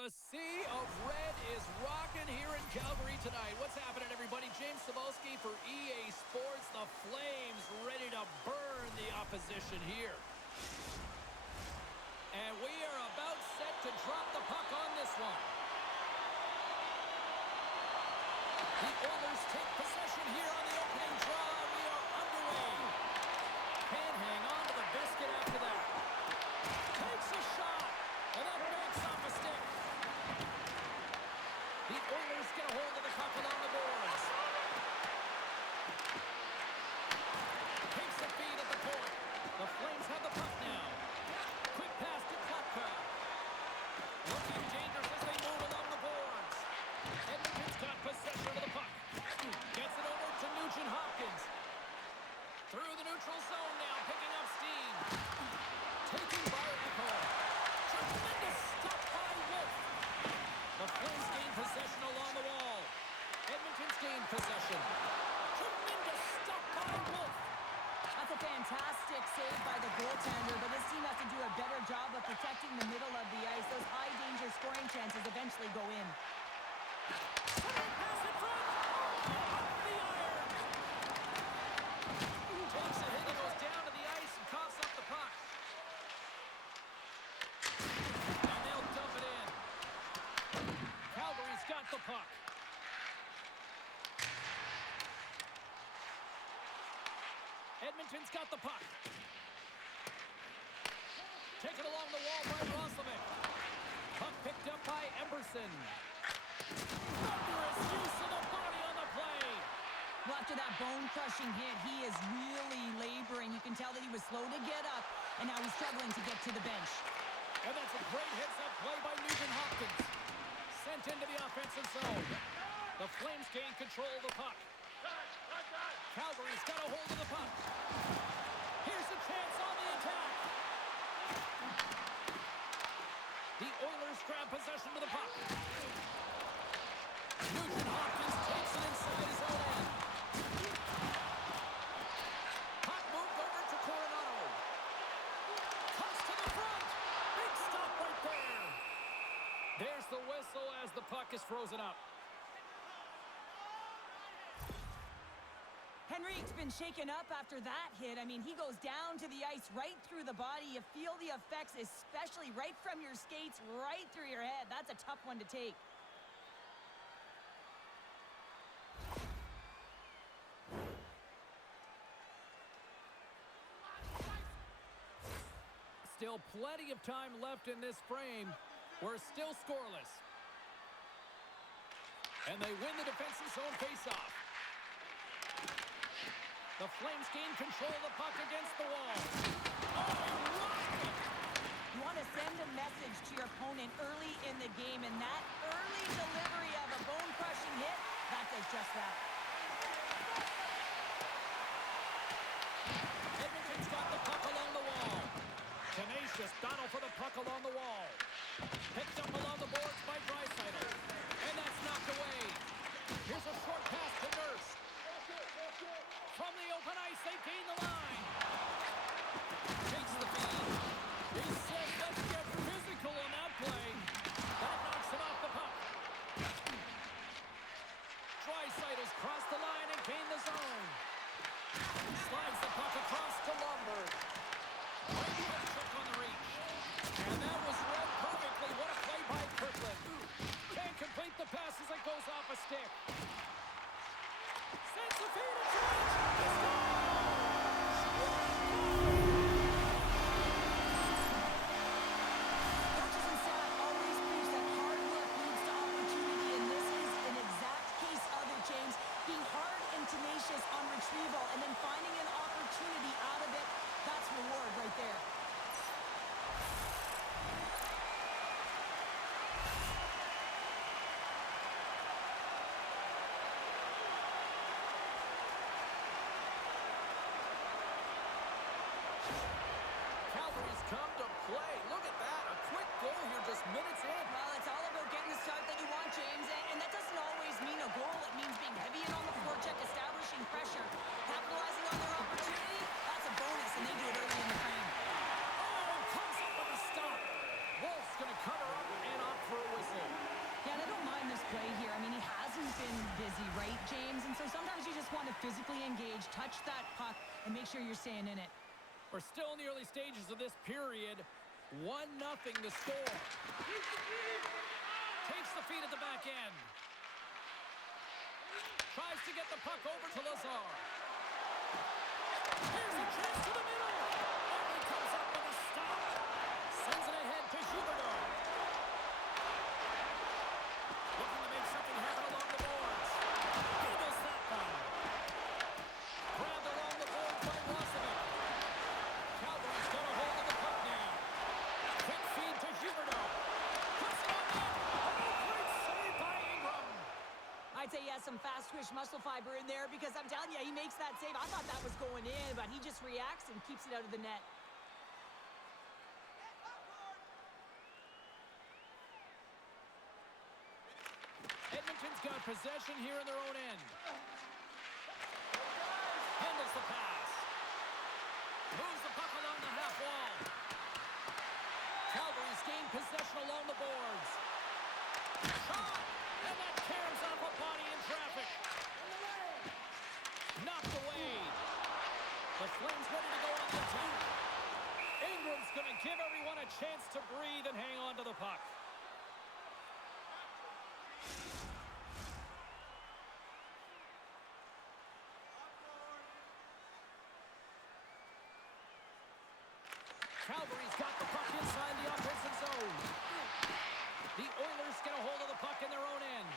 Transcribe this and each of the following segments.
The sea of red is rocking here in Calgary tonight. What's happening, everybody? James Cebulski for EA Sports. The Flames ready to burn the opposition here. And we are about set to drop the puck on this one. The Oilers take possession here on the opening draw. We are underway. Can't hang on to the biscuit after that. Takes a shot, and that breaks off a stick. The Oilers get a hold of the puck along the boards. Takes a feed at the point. The Flames have the puck now. Quick pass to Klopka. Looking dangerous as they move along the boards. Edmonton's got possession of the puck. Gets it over to Nugent-Hopkins. Through the neutral zone now, picking up steam. Taking by Echo. Tremendous stop by Wolf. The Flames gain possession along the wall. Edmonton's gained possession. Tremendous stop by Wolf. That's a fantastic save by the goaltender, but this team has to do a better job of protecting the middle of the ice. Those high-danger scoring chances eventually go in. Pass in front. Off the iron. Takes a hit and goes down to the ice and coughs up the puck. And they'll dump it in. Calgary's got the puck. Edmonton's got the puck. Taken along the wall by Roslovic. Puck picked up by Emerson. Thunderous use of the body on the play. Well, after that bone-crushing hit, he is really laboring. You can tell that he was slow to get up, and now he's struggling to get to the bench. And that's a great hits-up play by Nugent-Hopkins. Sent into the offensive zone. The Flames gain control of the puck. Calgary's got a hold of the puck. Here's a chance on the attack. The Oilers grab possession of the puck. Nugent-Hopkins takes it inside his own end. Puck moved over to Coronado. Toss to the front. Big stop right there. There's the whistle as the puck is frozen up. Henrique's been shaken up after that hit. I mean, he goes down to the ice right through the body. You feel the effects, especially right from your skates, right through your head. That's a tough one to take. Still plenty of time left in this frame. We're still scoreless. And they win the defensive zone faceoff. The Flames gain control of the puck against the wall. Oh, rocket! You want to send a message to your opponent early in the game, and that early delivery of a bone-crushing hit, that does just that. Edmonton's got the puck along the wall. Tenacious battle for the puck along the wall. Picked up along the boards by Draisaitl. And that's knocked away. Here's a short pass to Nurse. From the open ice, they gain the line. Takes the feed. He says, let's get physical on that play. That knocks him off the puck. Draisaitl's crossed the line and gained the zone. Slides the puck across to Lomberg. Check on the reach. And that was read perfectly. What a play by Kirkland. Can't complete the pass as it goes off a stick. Sends the feed to Coaches and staff always preach that hard work leads to opportunity, and this is an exact case of it, James. Being hard and tenacious on retrieval and then finding an opportunity out of it, that's reward right there. come to play. Look at that. A quick goal here just minutes in. Well, it's all about getting the start that you want, James. And that doesn't always mean a goal. It means being heavy in on the forecheck, establishing pressure, capitalizing on their opportunity. That's a bonus, and they do it early in the frame. Oh, comes up with a stop. Wolf's going to cover up and opt for a whistle. page, touch that puck, and make sure you're staying in it. We're still in the early stages of this period. 1-0 the score. Takes the feed at the back end. Tries to get the puck over to Lazar. Here's a chance to the middle. And he comes up with a stop. Sends it ahead to Huberdeau. Looking to make something happen along the boards. He does that one. Grabbed along the boards by Rossovich. Calgary's got a hold of the puck now. Quick feed to Huberdeau. Puts it on net. Oh, great save by Ingram. I'd say he has some fast-twitch muscle fiber in there because I'm telling you, he makes that save. I thought that was going in, but he just reacts and keeps it out of the net. Edmonton's got possession here in their own end. Handles the pass. Moves the puck along the half wall. Calgary's gained possession along the boards. Shot! And that tears off a body in traffic. Knocked away. The Flames ready to go on the attack. Ingram's going to give everyone a chance to breathe and hang on to the puck. Calgary's got the puck inside the offensive zone. The Oilers get a hold of the puck in their own end.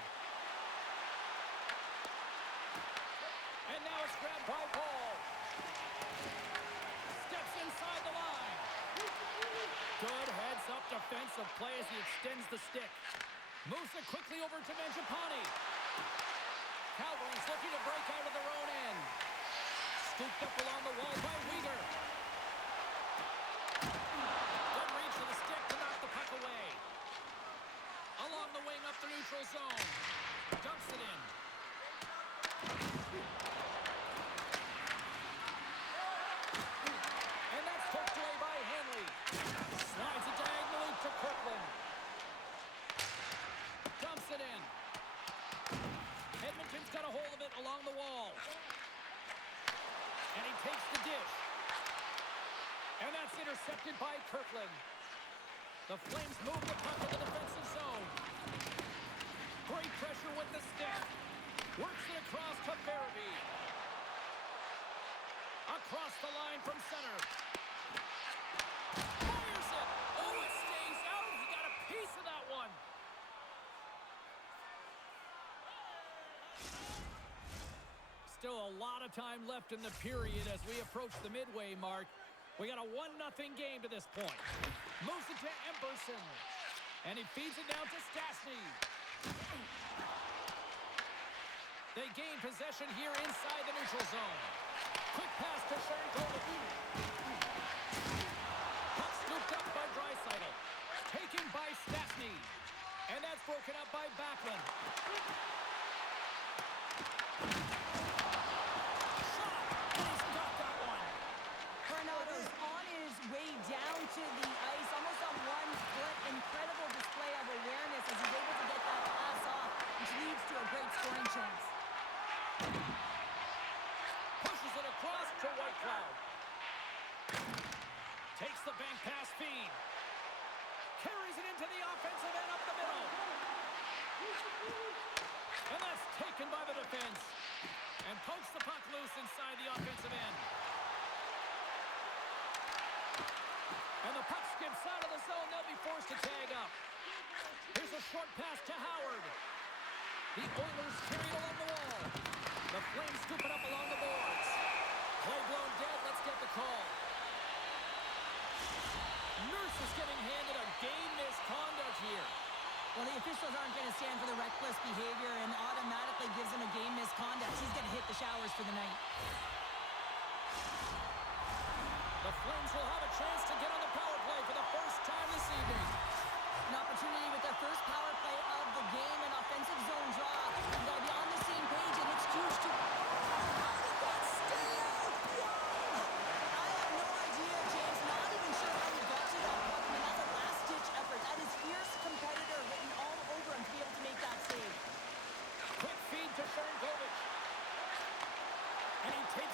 And now it's grabbed by Paul. Steps inside the line. Good heads-up defensive play as he extends the stick. Moves it quickly over to Mangiapane. Calgary's looking to break out of their own end. Scooped up along the wall by Weegar. Doesn't reach for the stick to knock the puck away. Along the wing up the neutral zone. Dumps it in. And that's poked away by Henley. Slides it diagonally to Kirkland. Dumps it in. Edmonton's got a hold of it along the wall. And he takes the dish. And that's intercepted by Kirkland. The Flames move the puck in the defensive zone. Great pressure with the stick. Works it across to Farabee. Across the line from center. Fires it. Oh, it stays out. He got a piece of that one. Still a lot of time left in the period as we approach the midway mark. We got a 1-0 game to this point. Moves it to Emberson. And he feeds it down to Stastny. They gain possession here inside the neutral zone. Quick pass to Sharangovich. Puck scooped up by Draisaitl. Taken by Stastny. And that's broken up by Backlund. Down to the ice, almost on 1 foot. Incredible display of awareness as he's able to get that pass off, which leads to a great scoring chance. Pushes it across to Whitecloud. Takes the bank pass feed. Carries it into the offensive end up the middle. And that's taken by the defense. And pokes the puck loose inside the offensive end. And the puck skips out of the zone. They'll be forced to tag up. Here's a short pass to Howard. The Oilers carry it along the wall. The Flames scoop it up along the boards. Play blown dead. Let's get the call. Nurse is getting handed a game misconduct here. Well, the officials aren't going to stand for the reckless behavior and automatically gives him a game misconduct. He's going to hit the showers for the night. The Flames will have a chance to get on the power play for the first time this evening. An opportunity with their first power play of the game, an offensive zone draw. You got to be on the same page, and it's huge to... How did that stay out? Wow! I have no idea, James. Not even sure how he got to that puck. I mean, that's a last-ditch effort. That is fierce competitor written all over him to be able to make that save. Quick feed to Sharangovich. And he takes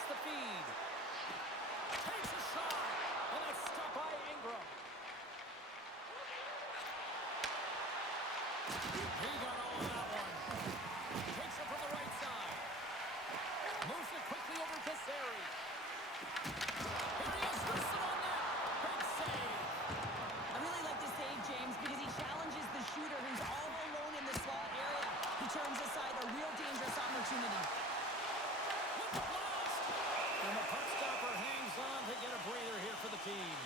team.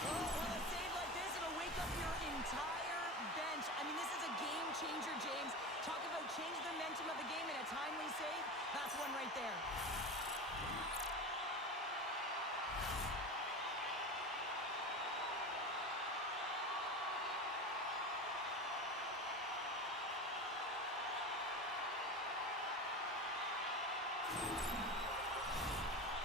Oh, well, a save like this, it'll wake up your entire bench. I mean, this is a game changer, James. Talk about change the momentum of the game in a timely save. That's one right there.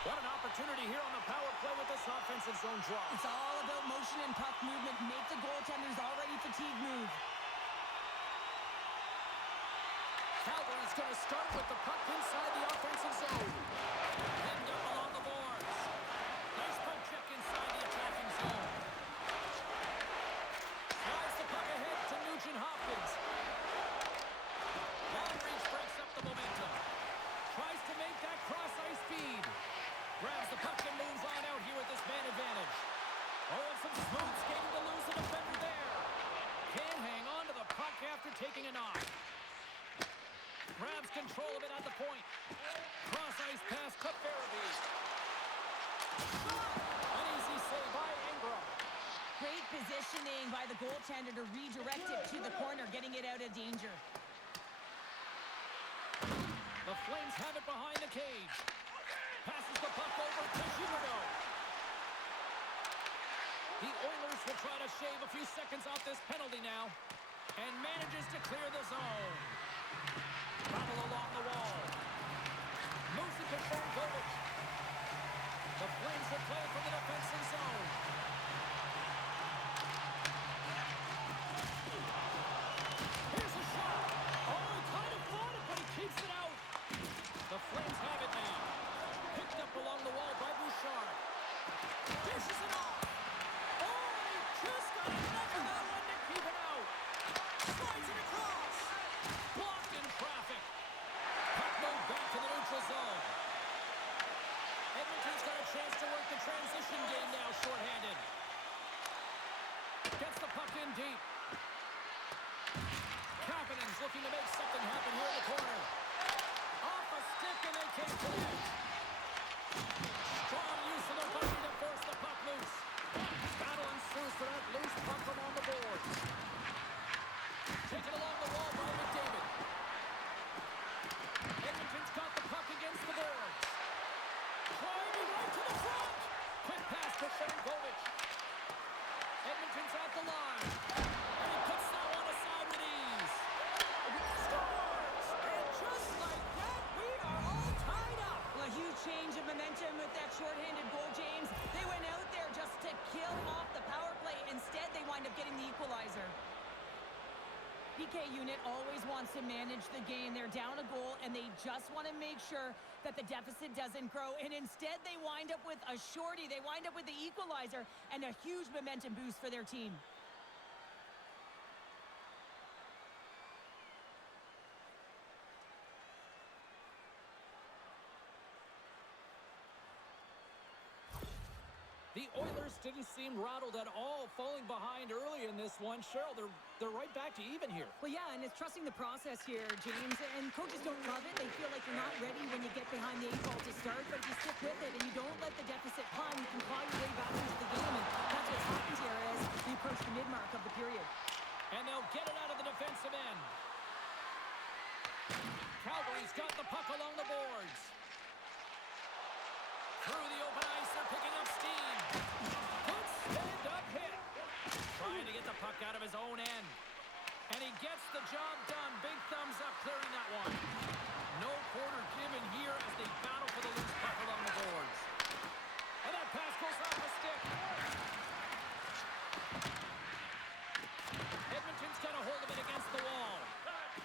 What an opportunity here on the power play with this offensive zone draw. It's all about motion and puck movement. Make the goaltender's already fatigued move. Calgary's going to start with the puck inside the offensive zone. Pinned up along the boards. Nice poke check inside the attacking zone. Slides the puck ahead to Nugent Hopkins. Long reach breaks up the momentum. Tries to make that cross-ice feed. Grabs the puck and moves on out here with this man advantage. Oh, and some smooth skating to lose the defender there. Can't hang on to the puck after taking a knock. Grabs control of it at the point. Cross-ice pass to Farabee. An easy save by Ingram. Great positioning by the goaltender to redirect it to the corner, getting it out of danger. The Flames have it behind the cage. Passes the puck over to Huberdeau. The Oilers will try to shave a few seconds off this penalty now and manages to clear the zone. Battle along the wall. Moves it to Frankovic. The Flames will play from the defensive zone. Here's a shot. Oh, he kind of fought it, but he keeps it out. The Flames have it now. Picked up along the wall by Bouchard. Dishes it off. Oh, he just got enough of that one to keep it out. Slides it across. Blocked in traffic. Puck moved back to the neutral zone. Edmonton's got a chance to work the transition game now, shorthanded. Gets the puck in deep. Kapanen's looking to make something happen here in the corner. Off a stick and they can't connect. Strong use of their body to force the puck loose. Battle ensues for that loose puck along the boards. Taken along the wall by McDavid. Edmonton's got the puck against the boards. Driving right to the front. Quick pass to Frankovic. Edmonton's at the line. And he puts that one aside with ease. Scores! And just like that, we are all tied up. Well, a huge change of momentum with that shorthanded goal, James. They went out there just to kill off the power play. Instead, they wind up getting the equalizer. PK unit always wants to manage the game. They're down a goal, and they just want to make sure that the deficit doesn't grow. And instead, they wind up with a shorty. They wind up with the equalizer and a huge momentum boost for their team. The Oilers didn't seem rattled at all, falling behind early in this one. Cheryl, they're right back to even here. Well, yeah, and it's trusting the process here, James. And coaches don't love it. They feel like you're not ready when you get behind the 8 ball to start. But if you stick with it and you don't let the deficit climb, you can claw your way back into the game. And that's what's happened here as we approach the mid-mark of the period. And they'll get it out of the defensive end. Calgary's got the puck along the boards. Through the open ice, they're picking up steam. Good stand-up hit. Trying to get the puck out of his own end. And he gets the job done. Big thumbs up clearing that one. No quarter given here as they battle for the loose puck along the boards. And that pass goes off a stick. Edmonton's got a hold of it against the wall.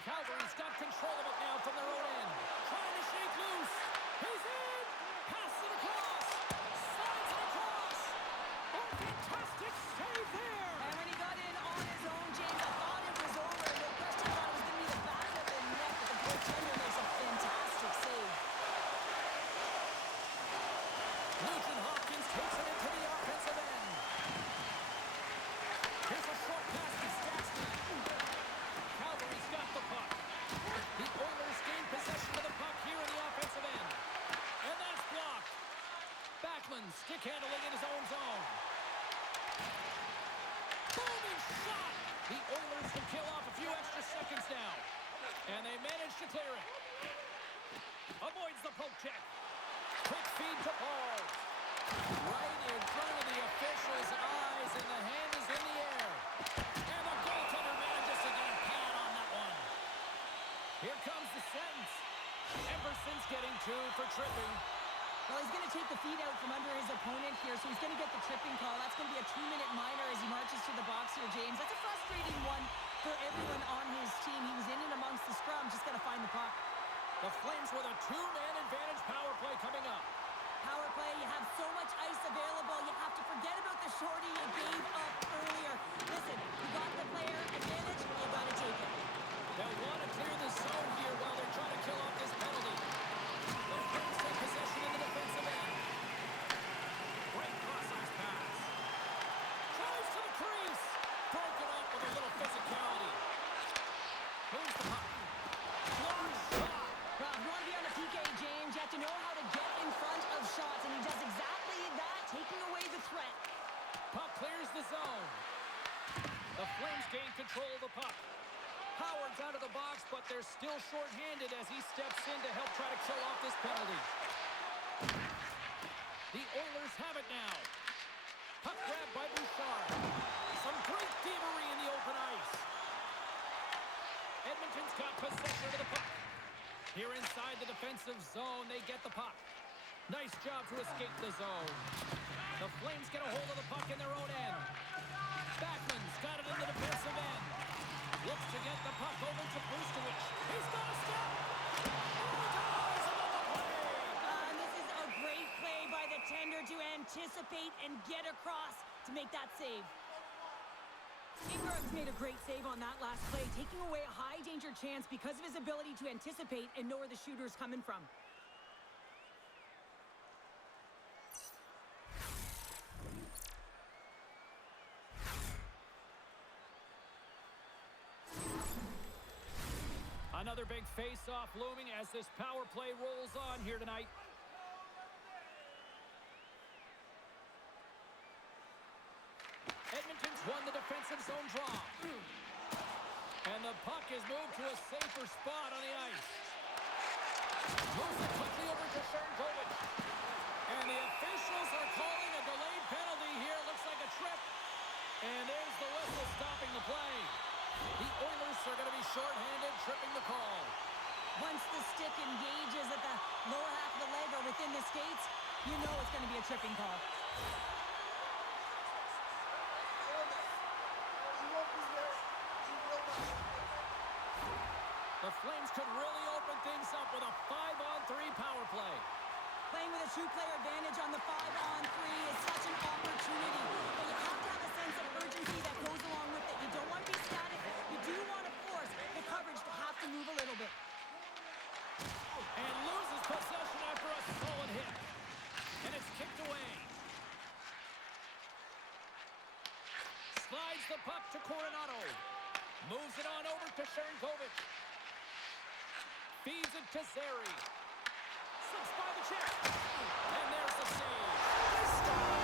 Calgary's got control of it now from their own end. Trying to shake loose. He's in. Pass it across. Slides it across. Oh, fantastic save there. And when he got in on his own, James, I thought it was over. No question, I thought it was going to be the back of the net, but the goaltender makes a fantastic save. stick handling in his own zone. Booming shot! The Oilers can kill off a few extra seconds now. And they manage to clear it. Avoids the poke check. Quick feed to Paul. Right in front of the official's eyes, and the hand is in the air. And the goaltender manages to get a pad on that one. Here comes the sentence. Emerson's getting 2 for tripping. Well, he's going to take the feet out from under his opponent here, so he's going to get the tripping call. That's going to be a 2-minute minor as he marches to the box here, James. That's a frustrating one for everyone on his team. He was in and amongst the scrum, just got to find the puck. The Flames with a 2-man advantage power play coming up. Power play, you have so much ice available. You have to forget about the shorty you gave up earlier. Listen, you got the player advantage, you got to take it. They'll want to clear the zone here while they're trying to kill off this penalty. The Flames take possession in the defensive end. Great cross-ice pass. Drives to the crease. Broken up with a little physicality. Moves the puck. Long shot. Well, if you want to be on a PK, James, you have to know how to get in front of shots, and he does exactly that, taking away the threat. Puck clears the zone. The Flames gain control of the puck. Howard's out of the box, but they're still short-handed as he steps in to help try to kill off this penalty. The Oilers have it now. Puck grab by Bouchard. Some great thievery in the open ice. Edmonton's got possession of the puck. Here inside the defensive zone, they get the puck. Nice job to escape the zone. The Flames get a hold of the puck in their own end. Backman's got it in the defensive end. Looks to get the puck over to Brustowicz. He's got a step. And this is a great play by the tender to anticipate and get across to make that save. Ingram's made a great save on that last play, taking away a high-danger chance because of his ability to anticipate and know where the shooter's coming from. Another big face-off looming as this power play rolls on here tonight. Edmonton's won the defensive zone draw. And the puck is moved to a safer spot on the ice. Moves it quickly over to Sharangovich. And the officials are calling a delayed penalty here. Looks like a trip. And there's the whistle stopping the play. The Oilers are going to be short-handed, tripping the call. Once the stick engages at the lower half of the leg or within the skates, you know it's going to be a tripping call. The Flames could really open things up with a 5-on-3 power play. Playing with a 2-player advantage on the 5-on-3 is such an opportunity. But you have to have a sense of urgency that goes along with it. You don't want to be static. You do want to force the coverage to have to move a little bit. And loses possession after a solid hit. And it's kicked away. Slides the puck to Coronado. Moves it on over to Sharangovich. Feeds it to Zary. Slips by the check. And there's the save. They score!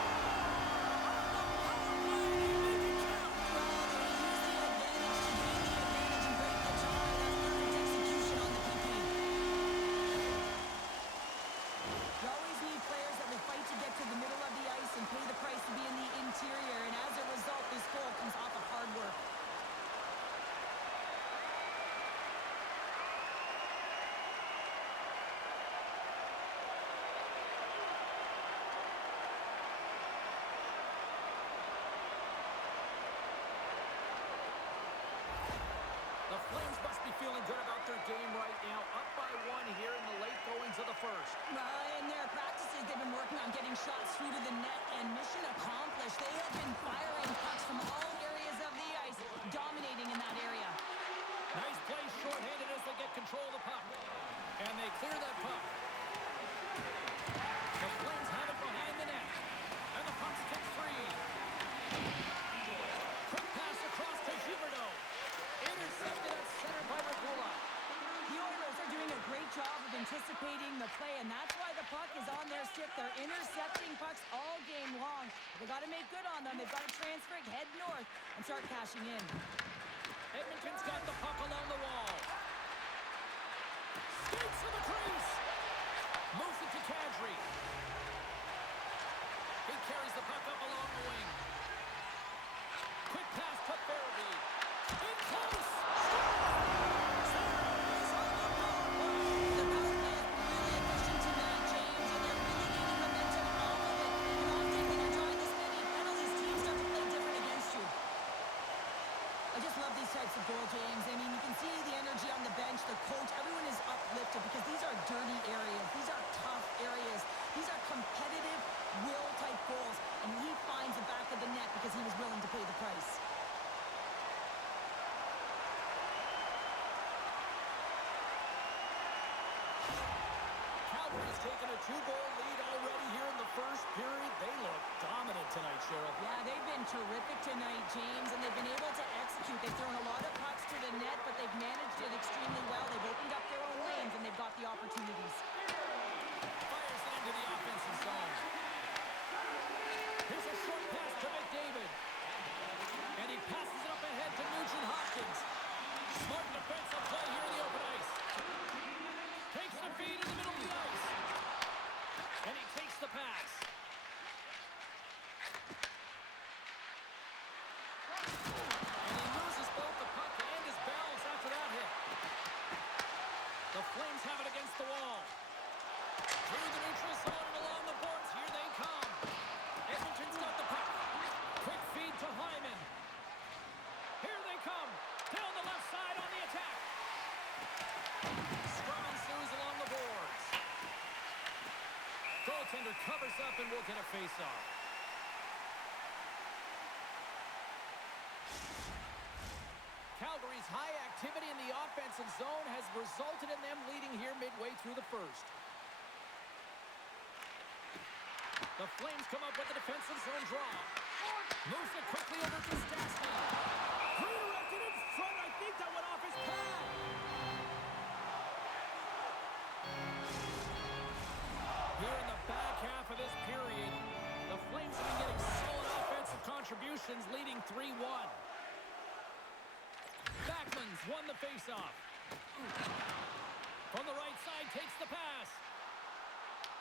You always need players that will fight to get to the middle of the ice and pay the price to be in the interior. And as a result, this goal comes off of hard work. The Flames must be feeling good about their game right now. Up by 1 here in the late goings of the first. In their practices, they've been working on getting shots through to the net, and mission accomplished. They have been firing pucks from all areas of the ice, dominating in that area. Nice play short-handed as they get control of the puck. And they clear that puck. The Flames have it behind the net. And the puck's kicked free. Quick pass across to Huberdeau. Intercepted at center by Regula. The Oilers are doing a great job of anticipating the play, and that's why the puck is on their stick. They're intercepting pucks all game long. They got to make good on them. They've got to transfer it, head north, and start cashing in. Edmonton's got the puck along the wall. Skates to the crease. Moves it to Kadri. He carries the puck up along the wing. Quick pass to Farabee. In close. Types of goal, James. I mean, you can see the energy on the bench, the coach, everyone is uplifted because these are dirty areas. These are tough areas. These are competitive will-type goals, and he finds the back of the net because he was willing to pay the price. Calgary's taken a 2-goal lead already here in the first period. They look dominant tonight, Cheryl. Yeah, they've been terrific tonight, James, and they've been able to execute. They've thrown a lot of pucks to the net, but they've managed it extremely well. They've opened up their own lanes, and they've got the opportunities. Fires it into the offensive zone. Here's a short pass to McDavid. And he passes it up ahead to Nugent-Hopkins. Smart defensive play here in the open ice. Takes the feed in the middle of the ice. And he takes the pass. And he loses both the puck and his balance after that hit. The Flames have it against the wall. Through the neutral zone and along the boards. Here they come. Edmonton's got the puck. Quick feed to Hyman. Here they come. Down the left side on the attack. Scrum ensues along the boards. Goaltender covers up and will get a face-off. Calgary's high activity in the offensive zone has resulted in them leading here midway through the first. The Flames come up with a defensive zone draw. Moves it quickly over to Stastny. Redirected in front. I think that went off his pad. Here in the back half of this period, the Flames have been getting solid offensive contributions, leading 3-1. Backman's won the faceoff. From the right side, takes the pass.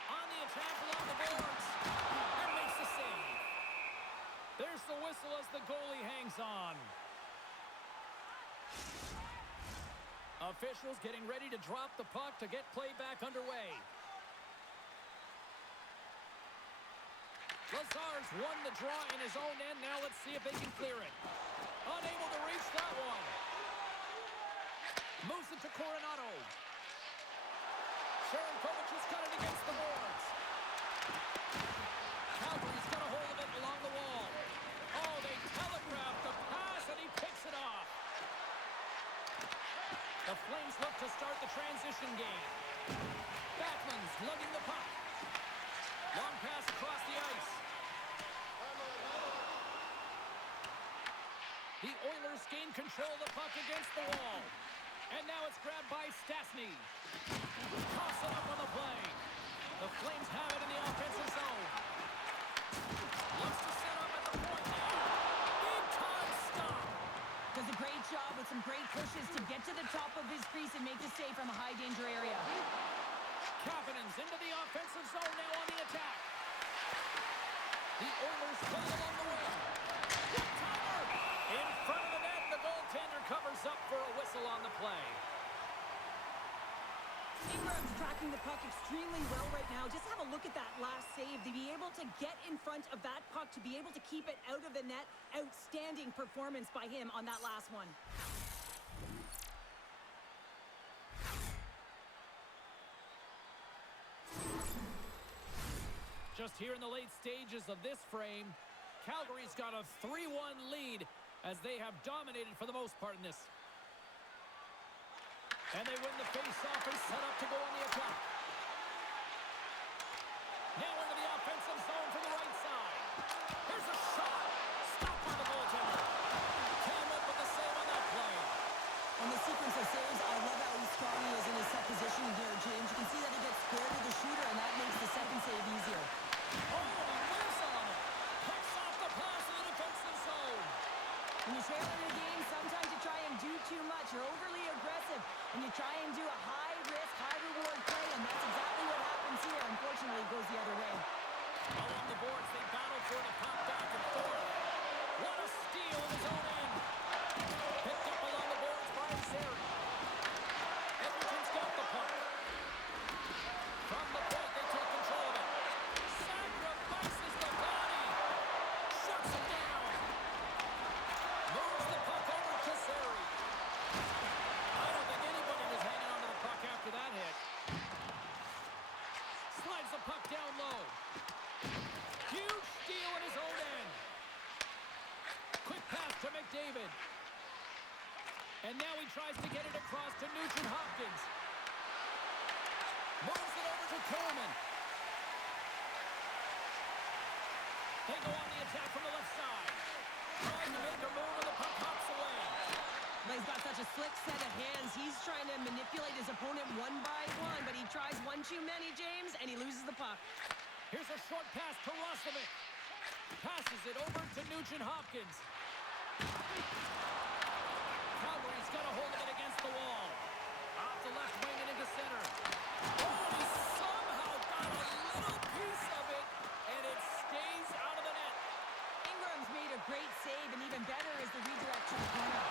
On the attack along the boards. And makes the save. There's the whistle as the goalie hangs on. Officials getting ready to drop the puck to get play back underway. Lazar's won the draw in his own end. Now let's see if they can clear it. Unable to reach that one. Moves it to Coronado. Sharankovic has got it against the boards. Calgary's got a hold of it along the wall. Oh, they telegraphed the pass, and he picks it off. The Flames look to start the transition game. Backman's lugging the puck. Long pass across the ice. The Oilers gain control of the puck against the wall. And now it's grabbed by Stastny. Toss it up on the play. The Flames have it in the offensive zone. Looks to set up at the point now. Big time stop. Does a great job with some great pushes to get to the top of his crease and make the save from a high danger area. Kapanen's into the offensive zone now on the attack. The Oilers play along the wing. One-timer! In front of the net, the goaltender covers up for a whistle on the play. Ingram's tracking the puck extremely well right now. Just have a look at that last save. To be able to get in front of that puck, to be able to keep it out of the net, outstanding performance by him on that last one. Just here in the late stages of this frame, Calgary's got a 3-1 lead as they have dominated for the most part in this. And they win the face-off and set up to go on the attack. Now into the offensive zone from the right side. Here's a shot. Stopped by the goaltender. Came up with the save on that play. On the sequence of saves, I love how strong he is in his set position here, James. You can see that he gets squared with the shooter, and save easier. Oh, and he whiffs on it. Picks off the pass in the defensive zone. When you trail in a game, sometimes you try and do too much. You're overly aggressive, and you try and do a high-risk, high-reward play, and that's exactly what happens here. Unfortunately, it goes the other way. Along the boards, they battle for the puck back and forth. What a steal in his own end. Picked up along the boards by Zary. Edmonton's got the puck. From the point, they take control of it. Sacrifices the body. Shuts it down. Moves the puck over to Zary. I don't think anybody was hanging on to the puck after that hit. Slides the puck down low. Huge steal in his own end. Quick pass to McDavid. And now he tries to get it across to Nugent Hopkins. Moves it over to Coleman. They go on the attack from the left side. Trying to make a move and the puck hops away. But he's got such a slick set of hands. He's trying to manipulate his opponent one by one, but he tries one too many, James, and he loses the puck. Here's a short pass to Roslovic. Passes it over to Nugent Hopkins. Calgary's got a hold of it against the wall. Off the left wing and into center. Oh, he somehow got a little piece of it, and it stays out of the net. Ingram's made a great save, and even better is the redirect to the corner.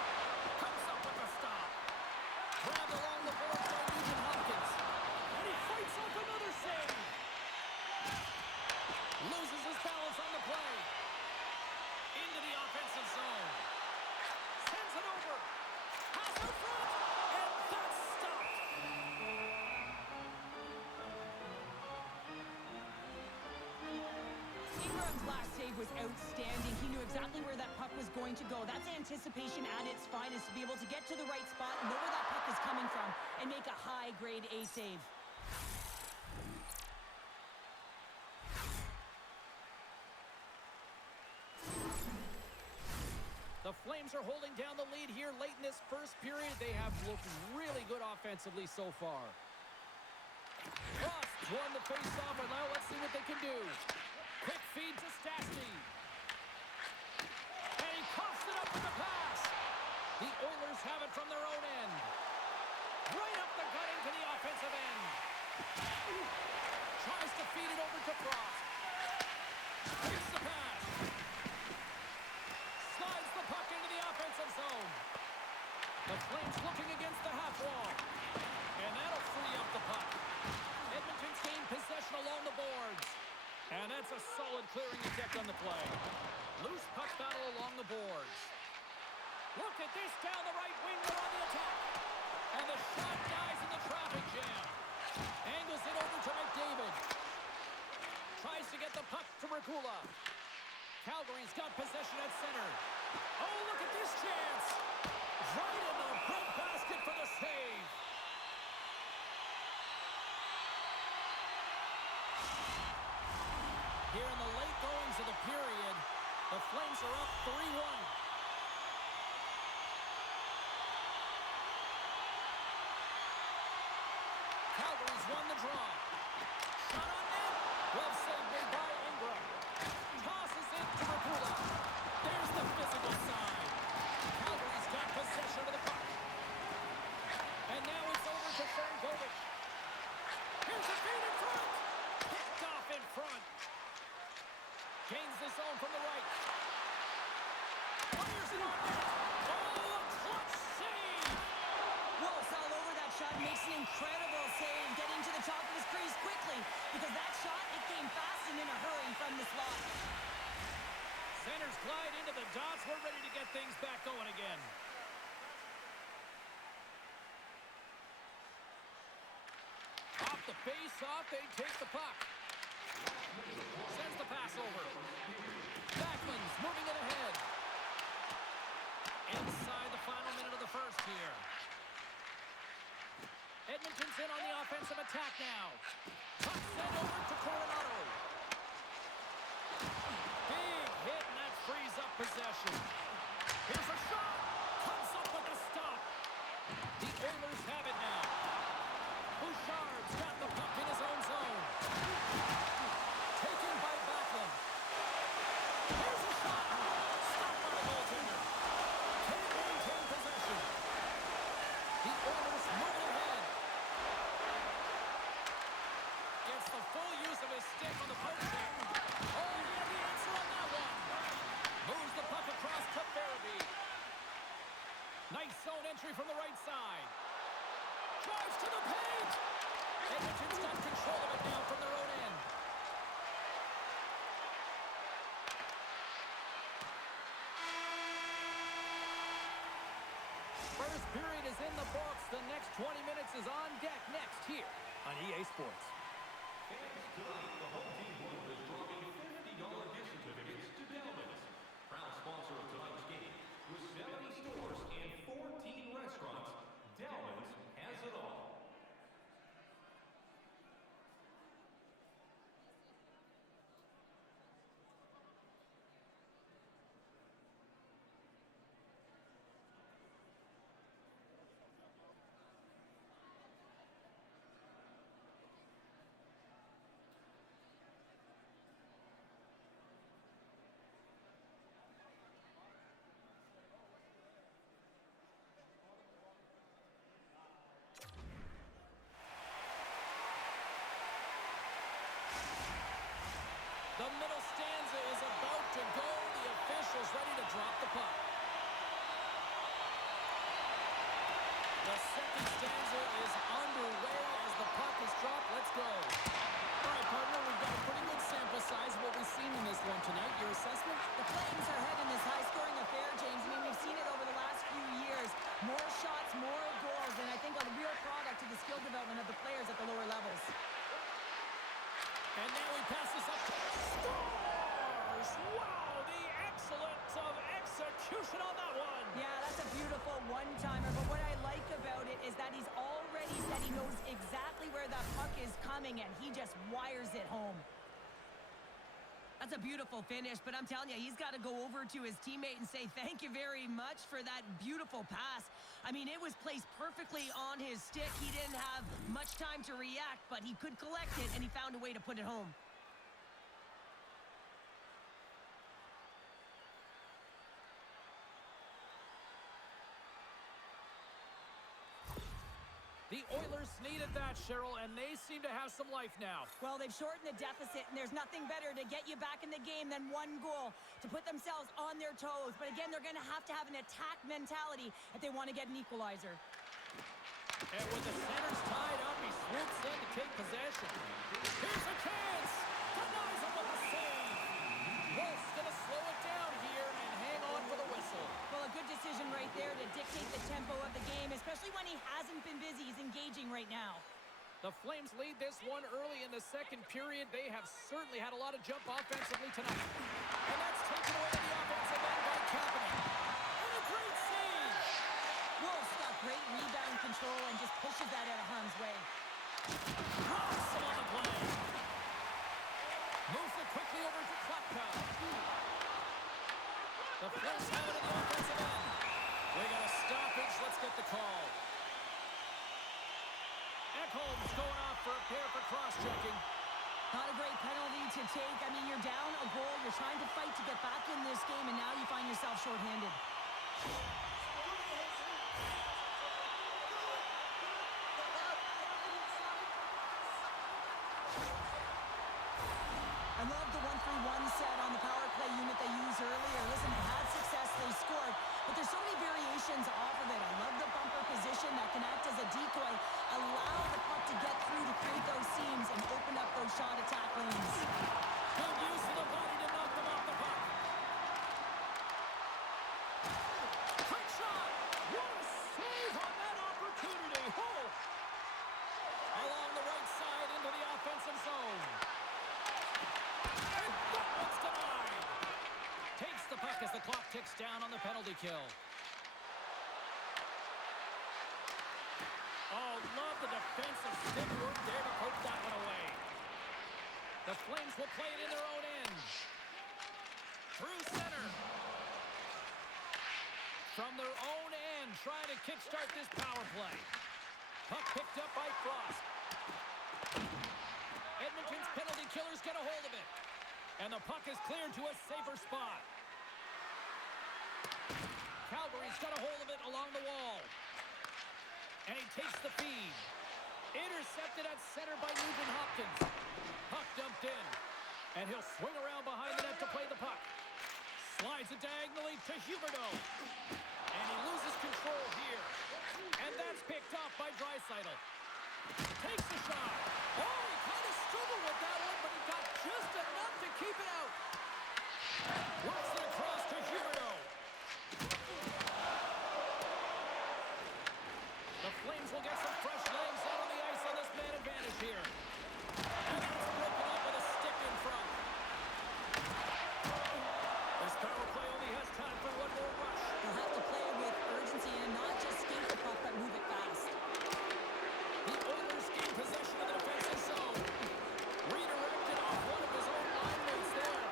Comes up with a stop. Grabbed along the boards by Nugent Hopkins. And he fights off another save. Loses his balance on the play. Into the offensive zone. Sends it over. Pass in front. And that's stopped. Ingram's last save was outstanding. He knew exactly where that puck was going to go. That's anticipation at its finest, to be able to get to the right spot, know where that puck is coming from, and make a high-grade A save. The Flames are holding down the lead here late in this first period. They have looked really good offensively so far. Frost won the face-off, and now let's see what they can do. Quick feed to Stastny. And he coughs it up with the pass. The Oilers have it from their own end. Right up the gut into the offensive end. Tries to feed it over to Frost. Here's the pass. Slides the puck into the offensive zone. The Flames looking against the half wall. And that'll free up the puck. Edmonton's gained possession along the boards. And that's a solid clearing attempt on the play. Loose puck battle along the boards. Look at this down the right wing. They're on the attack. And the shot dies in the traffic jam. Angles it over to McDavid. Tries to get the puck to Regula. Calgary's got possession at center. Oh, look at this chance. Right in the breadbasket for the save. Here in the late goings of the period, the Flames are up 3-1. Calgary's won the draw. Shot on net. Glove save made by Ingram. Tosses it to Regula. There's the physical side. Calgary's got possession of the puck. And now it's over to Frankovic. Here's a feed in front. Picked off in front. Gains the zone from the right. Fires it on net. Oh, a clutch save. Wolf's all over that shot, makes an incredible save, getting to the top of his crease quickly, because that shot, it came fast and in a hurry from the slot. Centers glide into the dots. We're ready to get things back going again. Off the face-off, they take the puck. Sends the pass over. Backman's moving it ahead. Inside the final minute of the first here. Edmonton's in on the offensive attack now. Puck sent over to Coronado. Big hit, and that frees up possession. Here's a shot. Comes up with a stop. The Oilers have it now. Bouchard's got the puck in his own zone. stick on the post check. Oh, he had the answer on that one. Moves the puck across to Farabee. Nice zone entry from the right side. Drives to the paint. Edmonton's got control of it now from their own end. First period is in the books. The next 20 minutes is on deck next here on EA Sports. Fans, tonight the home team winner is dropping $50 gift certificates to Delvin's. Proud sponsor of tonight's game. With 70 stores and 14 restaurants, Delvin's has it all. The middle stanza is about to go. The official's ready to drop the puck. The second stanza is underway as the puck is dropped. Let's go. All right, partner, we've got a pretty good sample size of what we've seen in this one tonight. Your assessment? The Flames are ahead in this high-scoring affair, James. I mean, we've seen it over the last few years. More shots, more goals, and I think a real product of the skill development of the players at the lower levels. And now he passes up to scores! Wow, the excellence of execution on that one. Yeah, that's a beautiful one-timer, but what I like about it is that he's already said he knows exactly where that puck is coming, and he just wires it home. That's a beautiful finish, but I'm telling you, he's got to go over to his teammate and say thank you very much for that beautiful pass. I mean, it was placed perfectly on his stick. He didn't have much time to react, but he could collect it, and he found a way to put it home. The Oilers needed that, Cheryl, and they seem to have some life now. Well, they've shortened the deficit, and there's nothing better to get you back in the game than one goal to put themselves on their toes. But again, they're going to have an attack mentality if they want to get an equalizer. And with the centers tied up, he swoops in to take possession. Here's a chance! Denies him with a save! Wolf's going to slow it down here and hang on for the whistle. Well, a good decision right there to dictate the tempo of the game, especially when he hasn't been busy. He's engaging right now. The Flames lead this one early in the second period. They have certainly had a lot of jump offensively tonight. And that's taken away the offensive end by Kapanen. And a great save! Wolf's got great rebound control and just pushes that out of harm's way. Rocks him on the play. Moves it quickly over to Klapka. The Flames have it in the offensive end. We got a stoppage. Let's get the call. Ekholm's going off for a pair for cross-checking. Not a great penalty to take. I mean, you're down a goal. You're trying to fight to get back in this game, and now you find yourself shorthanded. I love the 1-3-1 set on the power play unit they used earlier. Listen, they had success, they scored, but there's so many variations off of it. I love the bumper position that can act as a decoy, allow the puck to get through to create those seams and open up those shot attack lanes. Good use of the body to knock them off the puck. Quick shot! What a save on that opportunity! Oh! Along the right side into the offensive zone. And that one's denied! Takes the puck as the clock ticks down on the penalty kill. Oh, love the defensive stick work there to poke that one away. The Flames will play it in their own end. Through center. From their own end, trying to kickstart this power play. Puck picked up by Frost. Edmonton's penalty killers get a hold of it. And the puck is cleared to a safer spot. Calgary's got a hold of it along the wall. And he takes the feed. Intercepted at center by Nugent Hopkins. Puck dumped in. And he'll swing around behind the net to play the puck. Slides it diagonally to Huberdeau. And he loses control here. And that's picked up by Draisaitl. Takes the shot. Oh, he kind of struggled with that one, but he got just enough to keep it out. Works it across to Huberdeau. The Flames will get some fresh legs out on the ice on this man advantage here. And it's broken up with a stick in front. This power play only has time for one more rush. They'll have to play with urgency and not just skate the puck, but move it fast. The Oilers gain possession of the defensive zone. Redirected off one of his own line mates there.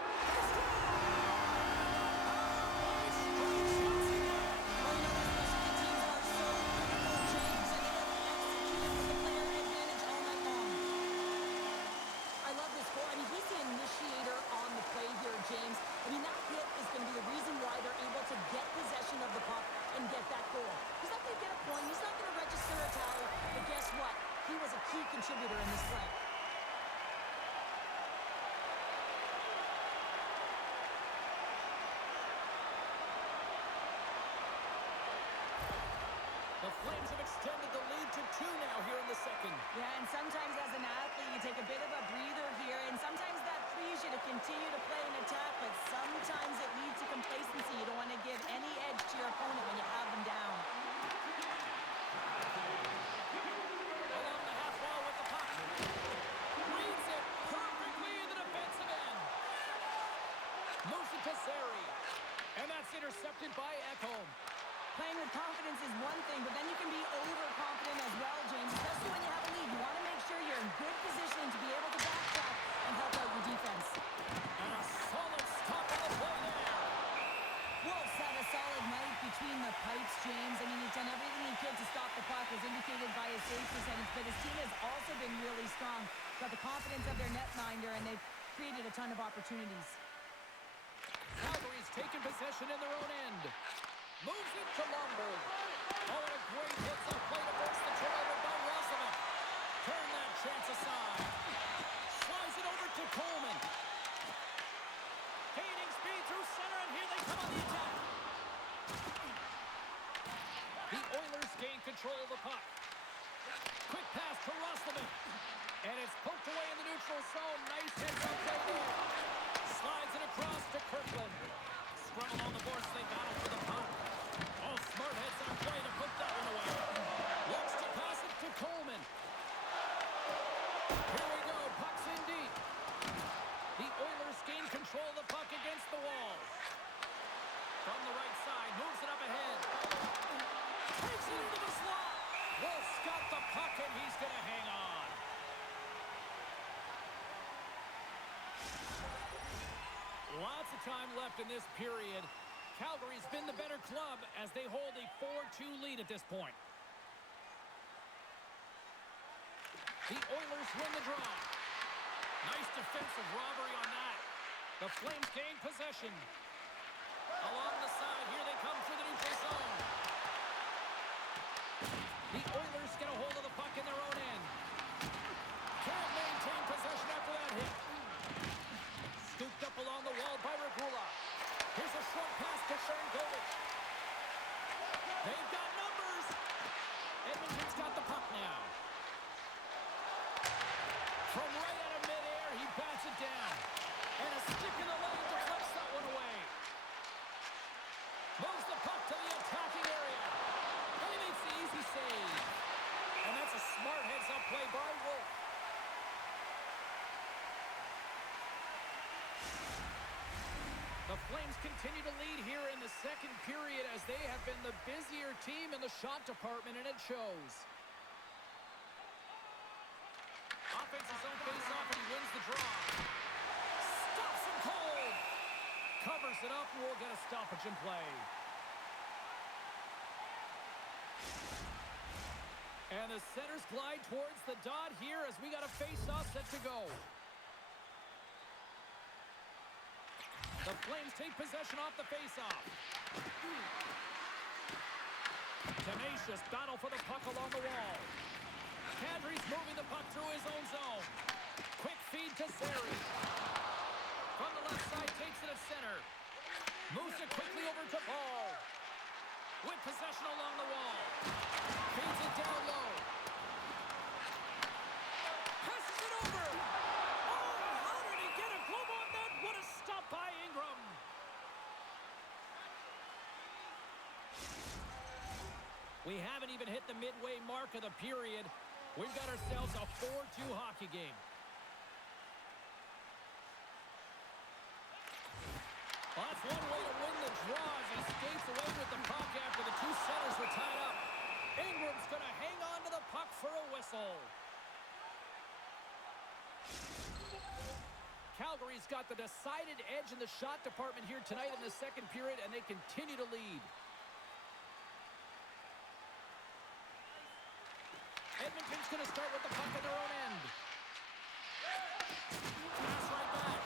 James. I mean, that hit is going to be the reason why they're able to get possession of the puck and get that goal. He's not going to get a point. He's not going to register a tally. But guess what? He was a key contributor in this play. The Flames have extended the lead to 2 now here in the second. Yeah, and sometimes as an athlete, you take a bit of a breather here, and sometimes that frees you to continue to play an attack, but sometimes it leads to complacency. You don't want to give any edge to your opponent when you have them down. Along the half wall with the puck. Reads it perfectly in the defensive end. Moves it to Sari. And that's intercepted by Ekholm. Playing with confidence is one thing, but then you can be overconfident as well, James, especially when you have a lead. You want to make sure you're in good position to be able to backtrack and help out your defense. And a solid stop on the play there. Wolf's had a solid night between the pipes, James. I mean, he's done everything he could to stop the puck, as indicated by his save percentage, but his team has also been really strong. Got the confidence of their netminder, and they've created a ton of opportunities. Calgary's taken possession in their own end. Moves it to Lombard. Oh, and a great hits-up play to force the turnover by Roslovic. Turn that chance aside. Slides it over to Coleman. Gaining speed through center, and here they come on the attack. The Oilers gain control of the puck. Quick pass to Roslovic. And it's poked away in the neutral zone. Nice hits-up play there. Slides it across to Kirkland. Scrum along the boards, they battle for the puck. Oh, smart heads on play to put that one away. Looks to pass it to Coleman. Here we go, puck's in deep. The Oilers gain control of the puck against the wall. From the right side, moves it up ahead. Takes it into the slot. Wolf's got the puck, and he's going to hang on. Lots of time left in this period. Calgary's been the better club as they hold a 4-2 lead at this point. The Oilers win the draw. Nice defensive robbery on that. The Flames gain possession. Along the side, here they come through the neutral zone. The Oilers get a hold of the puck in their own end. Can't maintain possession after that hit. Scooped up along the wall by Regula. Here's a short pass to Sharangovich. They've got numbers. Edmonton's got the puck now. From right out of midair, he bats it down. And a stick in the lane deflects that one away. Moves the puck to the attacking area. And he makes the easy save. And that's a smart heads-up play by Wolf. The Flames continue to lead here in the second period as they have been the busier team in the shot department, and it shows. Offense's own face-off, and he wins the draw. Stops him cold. Covers it up, and we'll get a stoppage in play. And the centers glide towards the dot here as we got a face-off set to go. The Flames take possession off the face-off. Tenacious battle for the puck along the wall. Kadri's moving the puck through his own zone. Quick feed to Sari. Takes it at center. Moves it quickly over to Paul. With possession along the wall. Feeds it down low. Passes it over. Oh, how did he get a glove on that? What a stop by Ingram. We haven't even hit the midway mark of the period. We've got ourselves a 4-2 hockey game. Well, that's one way to win the draw as he skates away with the puck after the two centers were tied up. Ingram's going to hang on to the puck for a whistle. Calgary's got the decided edge in the shot department here tonight in the second period, and they continue to lead. Edmonton's going to start with the puck on their own end. Pass right back.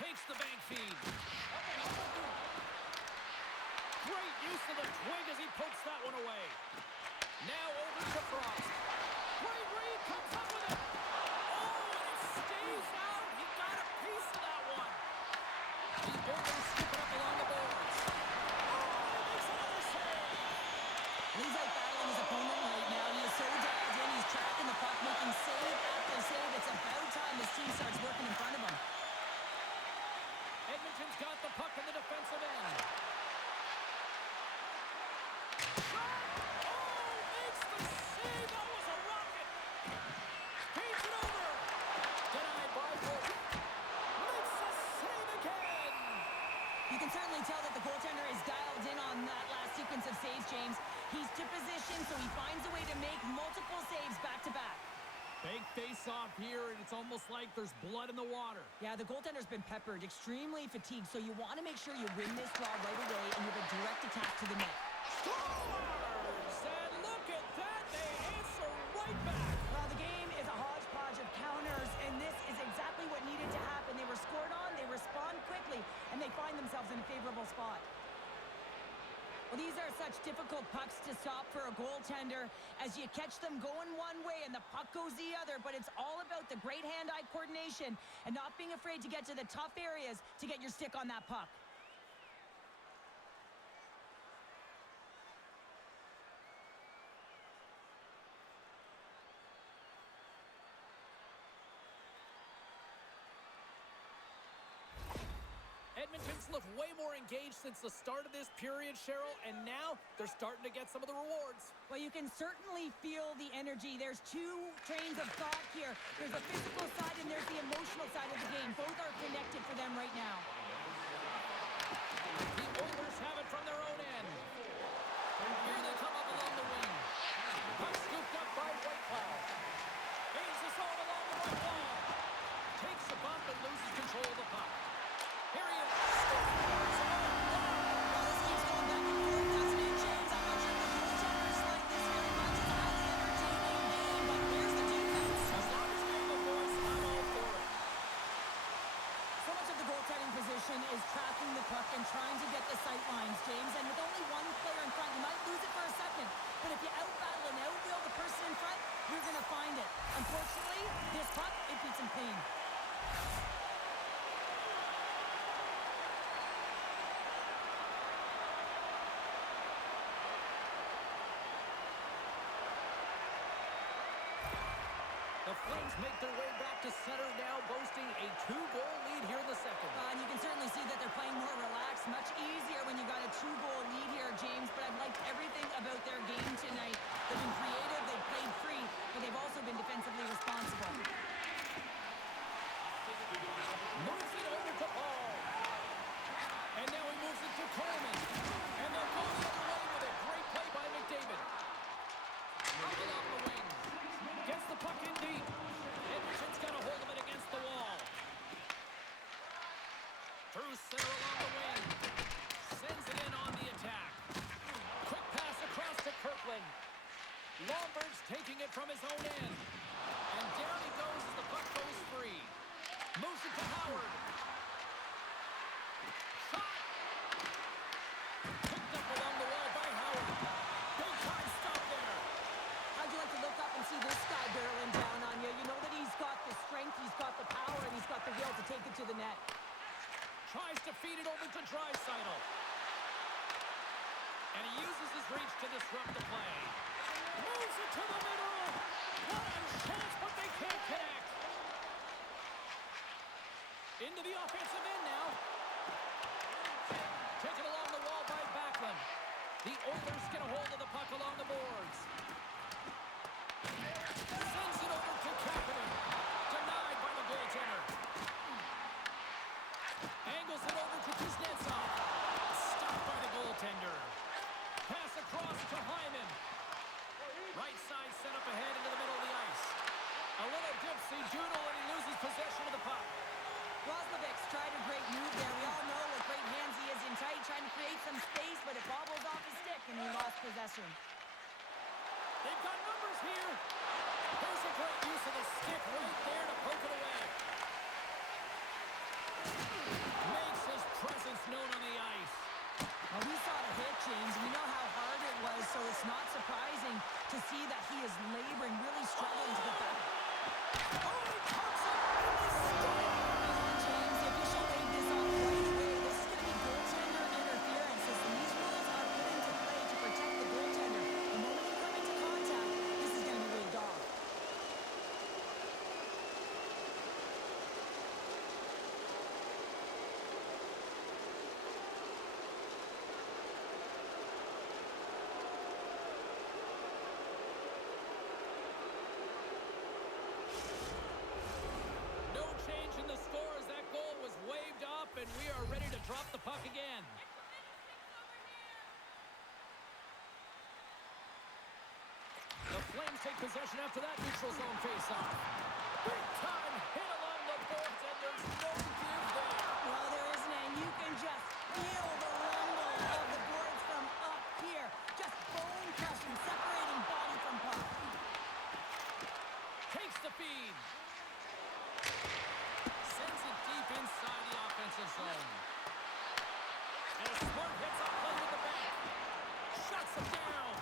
Takes the bank feed. Great use of the twig as he pokes that one away. Now over to Frost. Great read, comes up with it. Oh, and it stays out. He got a piece of that one. The Oilers skip it up along the boards. Oh, he makes another save. He's out battling his opponent right now. He is so dialed in. He's tracking the puck, making save after save. It's about time this team starts working in front of him. Edmonton's got the puck in the defensive end. Shot! Oh, makes the save. That was a rocket. Feeds it over. Denied by Holt. Makes the save again. You can certainly tell that the goaltender is dialed in on that last sequence of saves, James. He's to position, so he finds a way to make multiple saves back-to-back. Big face-off here, and it's almost like there's blood in the water. Yeah, the goaltender's been peppered, extremely fatigued, so you want to make sure you win this draw right away, and you have a direct attack to the net. Scores! And look at that, they answer right back. Well, the game is a hodgepodge of counters, and this is exactly what needed to happen. They were scored on, they respond quickly, and they find themselves in a favorable spot. Well, these are such difficult pucks to stop for a goaltender as you catch them going one way and the puck goes the other, but it's all about the great hand-eye coordination and not being afraid to get to the tough areas to get your stick on that puck. Edmonton's looked way more engaged since the start of this period, Cheryl, and now they're starting to get some of the rewards. Well, you can certainly feel the energy. There's two trains of thought here. There's the physical side and there's the emotional side of the game. Both are connected for them right now. The Oilers have it from their own end. Here they come up along the wing. Puck scooped up by Whitecloud. Aims this all along the right wall. Takes the bump and loses control of the puck. Here he is. Well, this keeps going back and forth, doesn't it, James? I'm not sure the goaltenders like this very much. It's a highly entertaining game, but here's the defense. As long as we have a voice, I'm all for it. So much of the goaltending position is tracking the puck and trying to get the sight lines, James. And with only one player in front, you might lose it for a second. But if you out-battle and out-will the person in front, you're going to find it. Unfortunately, this puck, it beats him clean. The Flames make their way back to center now, boasting a 2-goal lead here in the second. And you can certainly see that they're playing more relaxed. Much easier when you got a 2-goal lead here, James. But I've liked everything about their game tonight. They've been creative, they've played free, but they've also been defensively responsible. Moves it over to Paul. And now he moves it to Coleman. And they'll go the other way with it. Great play by McDavid. Up along the wing. Gets the puck in deep. Edmonton's got a hold of it against the wall. Through center along the wing. Sends it in on the attack. Quick pass across to Kirkland. Lomberg's taking it from his own end. And down he take it to the net. Tries to feed it over to Draisaitl. And he uses his reach to disrupt the play. Moves it to the middle. What a chance, but they can't connect. Into the offensive end now. Taken along the wall by Backlund. The Oilers get a hold of the puck along the boards. Sends it over to Kapanen. Denied by the goaltender. Angles it over to Kuznetsov. Stopped by the goaltender. Pass across to Hyman. Right side set up ahead into the middle of the ice. A little dipsy doodle and he loses possession of the puck. Roslovic's tried a great move there. We all know what great hands he is in tight, trying to create some space, but it bobbles off his stick and he lost possession. They've got numbers here. There's a great use of the stick right there to poke it away. Makes his presence known on the ice. Well, we saw the hit, James. We know how hard it was, so it's not surprising to see that he is laboring, really struggling to get back. Oh, he pokes it in the stick! Come on, James. The official waved this off right away. This is going to be goaltender interference. Listen, these rules are put into play to protect the goaltender. The moment you come into contact, this is going to be waved off. No change in the score as that goal was waved off, and we are ready to drop the puck again. The Flames take possession after that neutral zone faceoff. Big time hit along the boards, and there's no give there. Well, there isn't, and you can just feel the rumble of the boards from up here. Just bone crushing, separating body from puck. Takes the feed. Sends it deep inside the offensive zone. And a smart hits up play with the back. Shuts him down.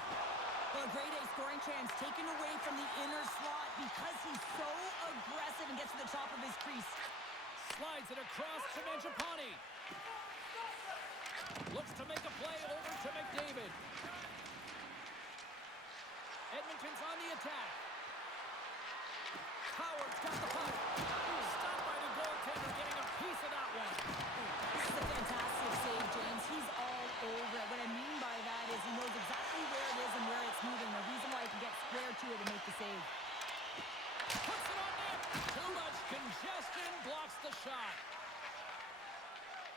Well, a grade A scoring chance taken away from the inner slot because he's so aggressive and gets to the top of his crease. Slides it across to Mangiapane. Looks to make a play over to McDavid. Edmonton's on the attack. Howard's got the puck. Stopped by the goaltender, getting a piece of that one. This is a fantastic save, James. He's all over it. What I mean by that is he knows exactly where it is and where it's moving. The reason why he can get square to it and make the save. Puts it on net. Too much congestion, blocks the shot.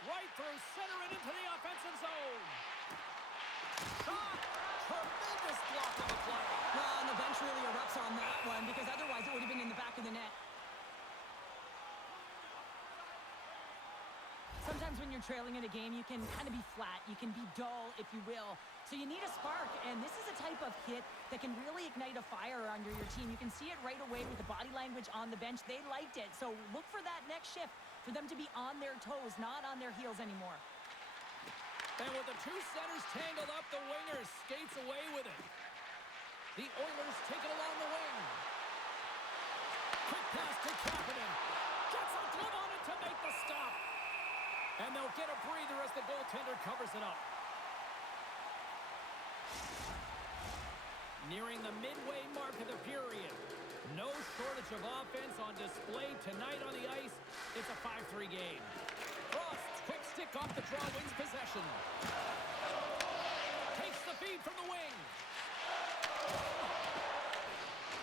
Right through center and into the offensive zone. Shot. Tremendous block of the play. Well, and the bench really erupts on that one because otherwise it would have been in the back of the net. Sometimes when you're trailing in a game, you can kind of be flat. You can be dull, if you will. So you need a spark, and this is a type of hit that can really ignite a fire under your team. You can see it right away with the body language on the bench. They liked it. So look for that next shift, for them to be on their toes, not on their heels anymore. And with the two centers tangled up, the winger skates away with it. The Oilers take it along the wing. Quick pass to Kapanen. Gets a glove on it to make the stop. And they'll get a breather as the goaltender covers it up. Nearing the midway mark of the period. No shortage of offense on display tonight on the ice. It's a 5-3 game. Frost's quick stick off the draw wins possession. Takes the feed from the wing.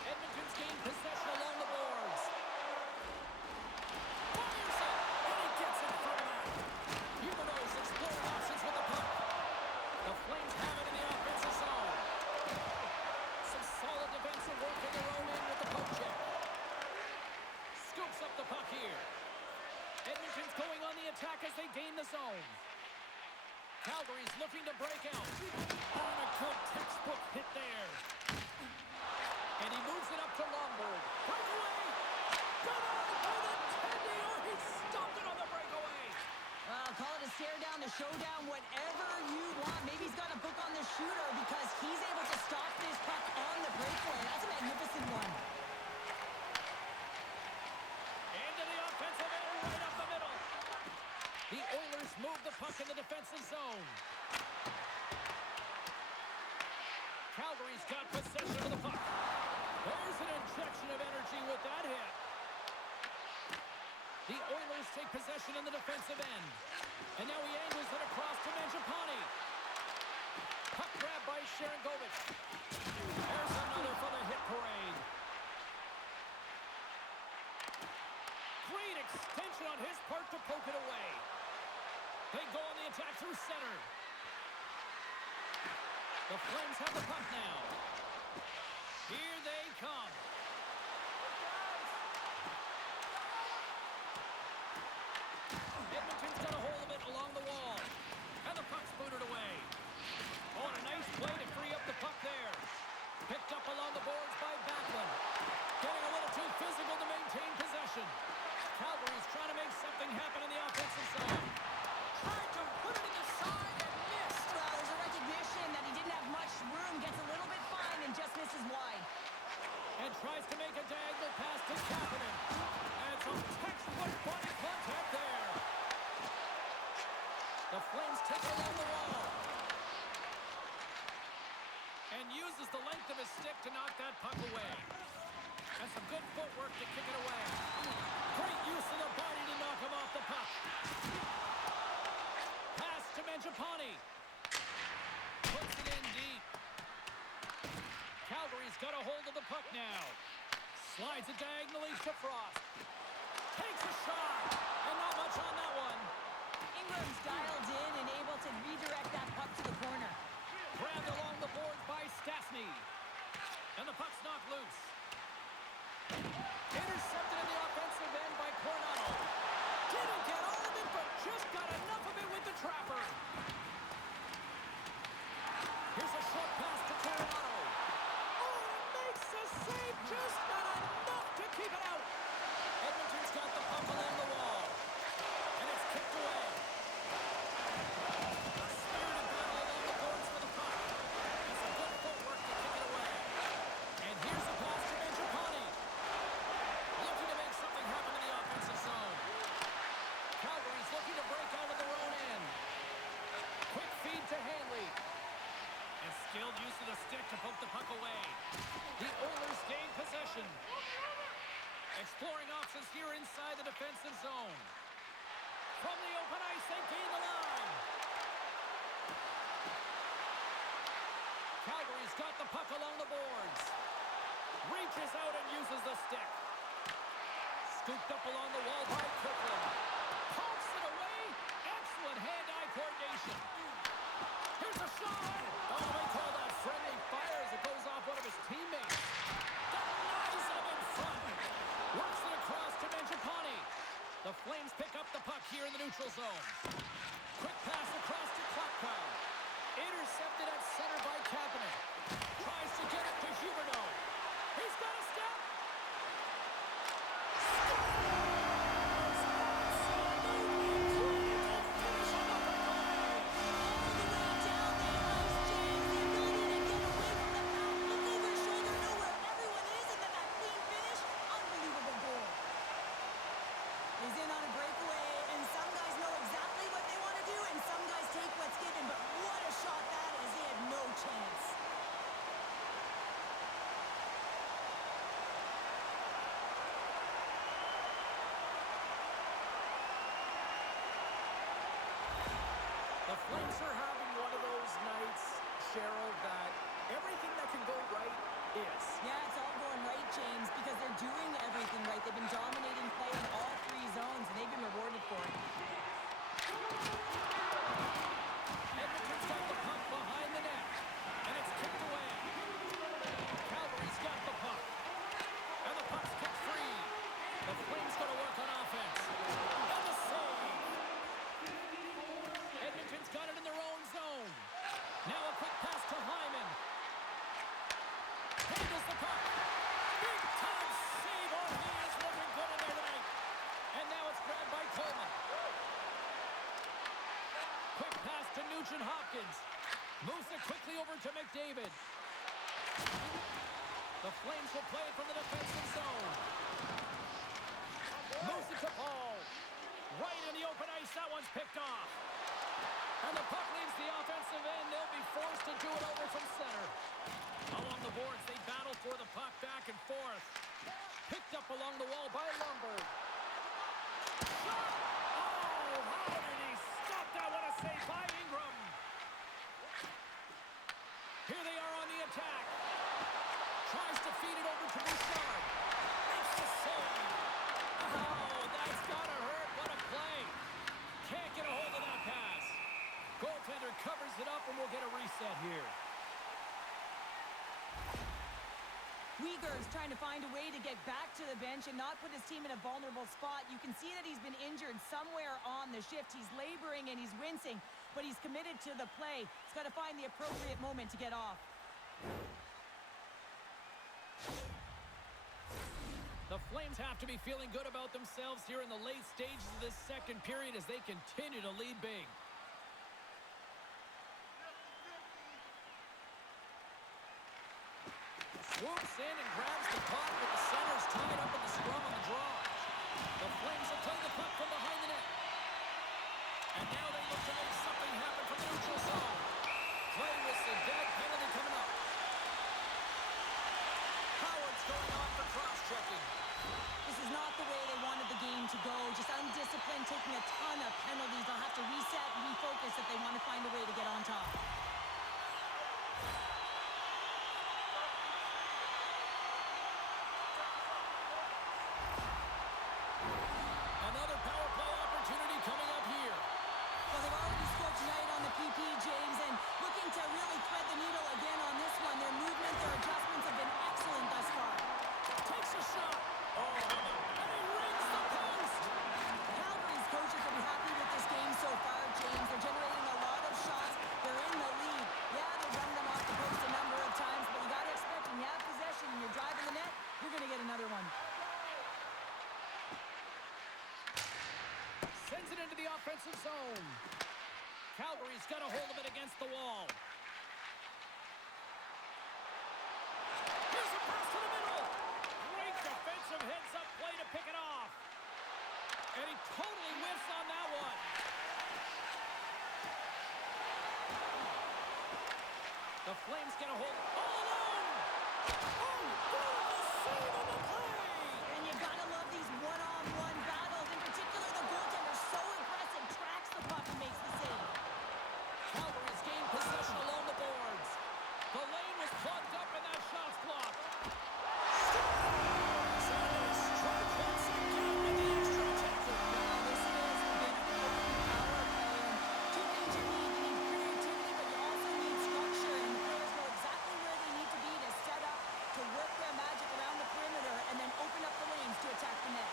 Edmonton's gained possession along the boards. Fires it, and he gets in front of that. Huberdeau's exploring options with the puck. The Flames have it in the offensive zone. Some solid defensive work in their own end with the poke check. Scoops up the puck here. Edmonton's going on the attack as they gain the zone. Calgary's looking to break out. On a good textbook hit there. And he moves it up to Longboard. Breakaway! Denied by the Teddy! Oh, he stopped it on the breakaway! Well, call it a stare down, a showdown, whatever you want. Maybe he's got a book on the shooter because he's able to stop this puck on the breakaway. That's a magnificent one. Into the offensive end, right up the The Oilers move the puck in the defensive zone. Calgary's got possession of the puck. There's an injection of energy with that hit. The Oilers take possession in the defensive end. And now he angles it across to Mangiapane. Puck grab by Sharangovich. There's another for the hit parade. Great extension on his part to poke it away. They go on the attack through center. The Flames have the puck now. Here they come. Edmonton's got a hold of it along the wall. And the puck's booted away. Oh, and a nice play to free up the puck there. Picked up along the boards by Backlund. Getting a little too physical to maintain possession. Calgary's trying to make something happen in the offensive zone. Tried to put it in the side and missed. Well, there's a recognition that he didn't have much room. Gets a little bit fine and just misses wide. And tries to make a diagonal pass to Kapanen. And some textbook body contact there. The Flames take it along the wall. And uses the length of his stick to knock that puck away. And some good footwork to kick it away. Great use of the body to knock him off the puck. Pass to Mangiapane. Puts it in deep. Calgary's got a hold of the puck now. Slides it diagonally to Frost. Takes a shot. And not much on that one. Ingram's dialed in and able to redirect that puck to the corner. Grabbed along the boards by Stastny. And the puck's knocked loose. Intercepted in the offensive end by Coronado. Didn't get all of it, but just got enough of it with the trapper. Here's a short pass to Coronado. Oh, and makes the save. Just not enough to keep it out. Edmonton's got the puck along the wall. And it's kicked away. A spirited battle along the boards for the puck. And some good footwork to kick it away. And here's the pass to Mangiapane. Looking to make something happen in the offensive zone. Calgary's looking to break out of their own end. Quick feed to Hanley. And skilled use of the stick to poke the puck away. The Oilers gain possession. Exploring options here inside the defensive zone. From the open ice, they gain the line. Calgary's got the puck along the boards. Reaches out and uses the stick. Scooped up along the wall by Kirkland. Pumps it away. Excellent hand-eye coordination. Here's a shot. Oh, they call that friendly fire as it goes off one of his teammates. Denies him in front. Works it across to Mangiapane. The Flames pick up the puck here in the neutral zone. Quick pass across to Klopka. Intercepted at center by Kapanen. Tries to get it to Huberdeau. He's got a step. The Flames are having one of those nights, Cheryl, that everything that can go right is. Yeah, it's all going right, James, because they're doing everything right. They've been dominating play in all three zones, and they've been rewarded for it. Edmonton's got the puck behind the net, and it's kicked away. Calgary's got the puck, and the puck's kicked free. The Flames got to work on offense. And the save. Edmonton's got it in their own zone. Now a quick pass to Hyman. Handles the puck. Big time save. Oh, he is looking good in there tonight. And now it's grabbed by Coleman. Quick pass to Nugent Hopkins. Moves it quickly over to McDavid. The Flames will play it from the defensive zone. Moves it to Paul. Right in the open ice. That one's picked off. And the puck leaves the offensive end. They'll be forced to do it over from center. Along the boards, they battle for the puck back and forth. Picked up along the wall by Lumberg. Shot! Oh, how did he stop that? What a save by Ingram. Here they are on the attack. Tries to feed it over to Bouchard. Makes the save. Oh, that's gotta hurt. What a play. Can't get a hold of that pass. Goaltender covers it up, and we'll get a reset here. Uyghur's trying to find a way to get back to the bench and not put his team in a vulnerable spot. You can see that he's been injured somewhere on the shift. He's laboring and he's wincing, but he's committed to the play. He's got to find the appropriate moment to get off. The Flames have to be feeling good about themselves here in the late stages of this second period as they continue to lead big. Swoops in and grabs the puck with the centers tied up in the scrum on the draw. The Flames have played the puck from behind the net. And now they look to make something happen from the neutral zone. Play whistle dead, penalty coming up. Howard's going on for cross-checking. This is not the way they wanted the game to go. Just undisciplined, taking a ton of penalties. They'll have to reset and refocus if they want to find a way to get on top. Another power play opportunity coming up here. Well, they've already scored tonight on the PP, James, and looking to really thread the needle again on this one. Their movement, their adjustments have been excellent thus far. Takes a shot. Oh, and he rings the post. Calgary's coaches will be happy with this game so far, James. They're generating a lot of shots. They're in the lead. Yeah, they've run them off the post a number of times, but you got to expect when you have possession and you're driving the net, you're going to get another one. Sends it into the offensive zone. Calgary's got a hold of it against the wall. Here's a pass to the middle. Great defensive heads-up play to pick it off. And he totally whiffs on that one. The Flames get a hold all alone. Oh, beautiful save on the play. And you got to love these one-on-one battles. In particular, the goaltender so impressive, tracks the puck and makes the save. Calgary's gained possession along the boards. The lane was plugged up and that shot's blocked. Sanders strike once again with the extra attacker. Now, this is a big power play. And two things you need. You need creativity, but you also need structure. And the players know exactly where they need to be to set up, to work their magic around the perimeter, and then open up the lanes to attack the net.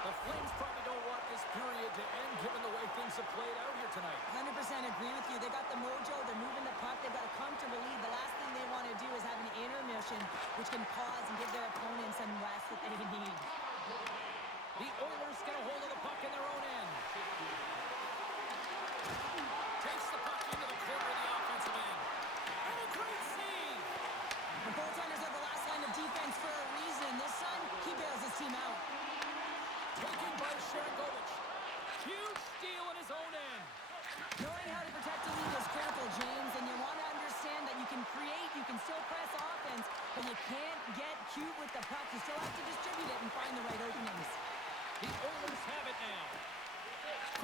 The Flames probably don't want this period to end given the way things have played out here tonight. 100% agree with you. They got the mojo. They're moving the puck. They've got a comfortable lead. The last thing they want to do is have an intermission, which can pause and give their opponents some rest that they need. The Oilers get a hold of the puck in their own end. Takes the puck into the corner of the offensive end. And a great save! The goaltenders are the last line of defense for a reason. This son, he bails his team out. Taken by Sharangovich. Huge steal in his own end. Knowing how to protect a lead is critical, James, and you want to understand that you can create, you can still press offense, but you can't get cute with the puck. You still have to distribute it and find the right openings. The Oilers have it now.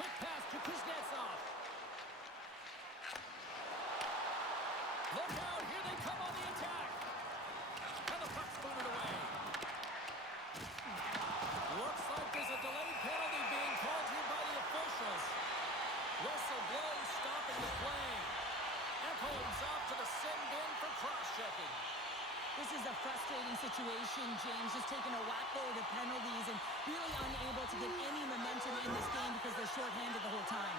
Quick pass to Kuznetsov. Look out, here they come on the attack. And the puck's booted away. Looks like there's a delayed penalty being called here by the officials. Whistle blows, stopping the play. Echoes off to the sin bin for cross-checking. This is a frustrating situation, James, just taking a whack-load of penalties and really unable to get any momentum in this game because they're shorthanded the whole time.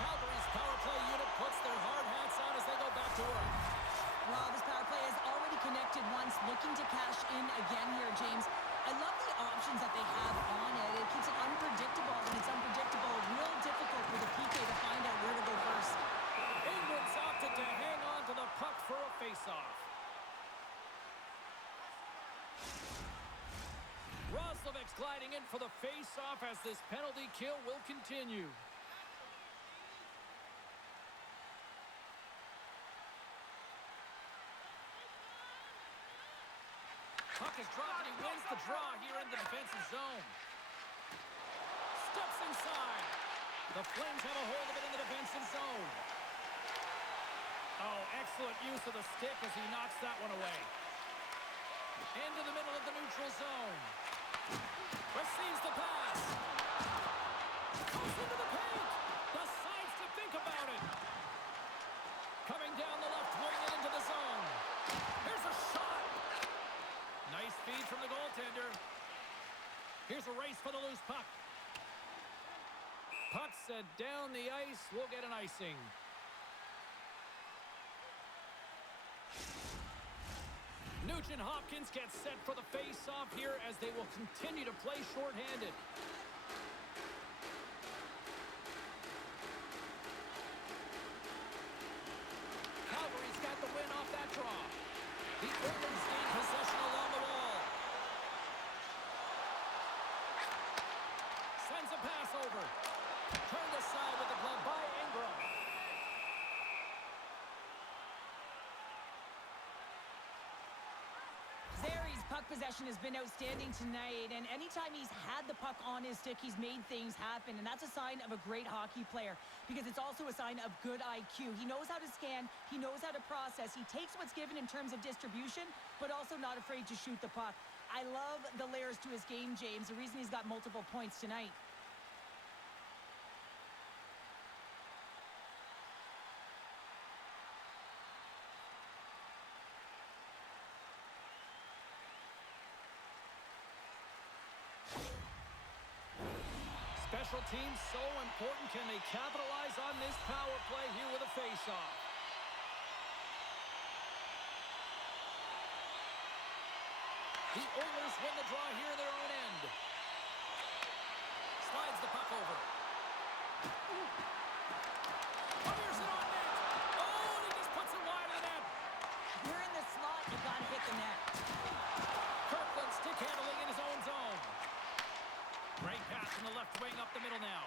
Calgary's power play unit puts their hard hats on as they go back to work. Well, this power play has already connected once, looking to cash in again here, James. I love the options that they have on it. It keeps it unpredictable. When it's unpredictable, real difficult for the PK to find out where to go first. Ingram's opted to hang on to the puck for a faceoff. Roslovic's gliding in for the face-off as this penalty kill will continue. Puck is dropped and he wins the draw here in the defensive zone. Steps inside. The Flames have a hold of it in the defensive zone. Oh, excellent use of the stick as he knocks that one away. Into the middle of the neutral zone. Receives the pass. Goes into the paint. Decides to think about it. Coming down the left wing and into the zone. Here's a shot. Nice feed from the goaltender. Here's a race for the loose puck. Puck set down the ice. We'll get an icing. Nugent-Hopkins gets set for the face-off here as they will continue to play shorthanded. Calgary's got the win off that draw. The Oilers gain possession along the wall. Sends a pass over. Turned aside with the glove by Ingram. Zari's puck possession has been outstanding tonight, and anytime he's had the puck on his stick, he's made things happen, and that's a sign of a great hockey player because it's also a sign of good IQ. He knows how to scan, he knows how to process, he takes what's given in terms of distribution, but also not afraid to shoot the puck. I love the layers to his game, James, the reason he's got multiple points tonight. Special teams so important. Can they capitalize on this power play here with a face-off? The Oilers win the draw here in their own end. Slides the puck over. Fires it on net. Oh, and he just puts it wide of the net. You're in the slot, you gotta hit the net. Kirkland stick handling in his own zone. Great pass from the left wing up the middle now.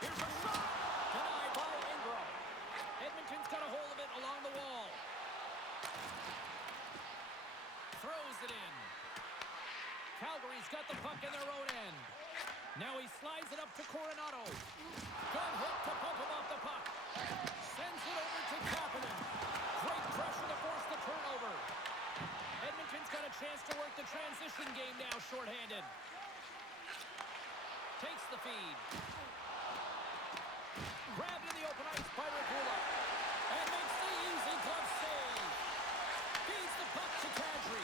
Here's a shot. Denied by Ingram. Edmonton's got a hold of it along the wall. Throws it in. Calgary's got the puck in their own end. Now he slides it up to Coronado. Good hook to bump him off the puck. Sends it over to Kapanen. Great pressure to force the turnover. Edmonton's got a chance to work the transition game now shorthanded. Takes the feed. Grabbed in the open ice by Regula. And makes the easy glove save. Feeds the puck to Kadri.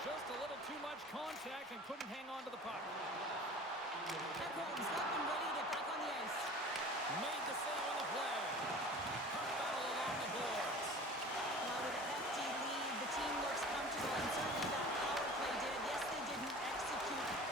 Just a little too much contact and couldn't hang on to the puck. Ekholm's up and ready to get back on the ice. Made the save on the play. Puck battle along the boards. Well, with a hefty lead, the team looks comfortable, and certainly that power play did. Yes, they didn't execute.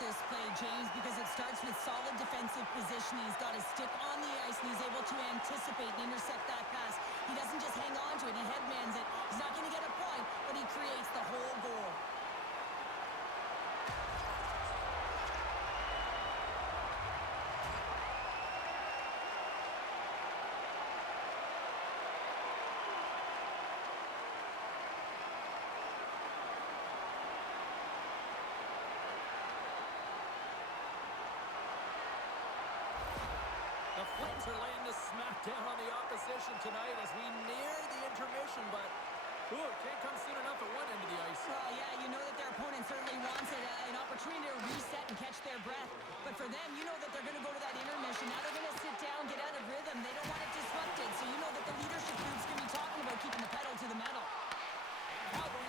This play, James, because it starts with solid defensive positioning. He's got his stick on the ice, and he's able to anticipate and intercept that pass. He doesn't just hang on to it, he headmans it. He's not going to get a point, but he creates the whole goal. The Flames are laying the smackdown on the opposition tonight as we near the intermission, but it can't come soon enough at one end of the ice. Well, yeah, you know that their opponent certainly wants it, an opportunity to reset and catch their breath. But for them, you know that they're going to go to that intermission. Now they're going to sit down, get out of rhythm. They don't want it disrupted. So you know that the leadership group's going to be talking about keeping the pedal to the metal. Calgary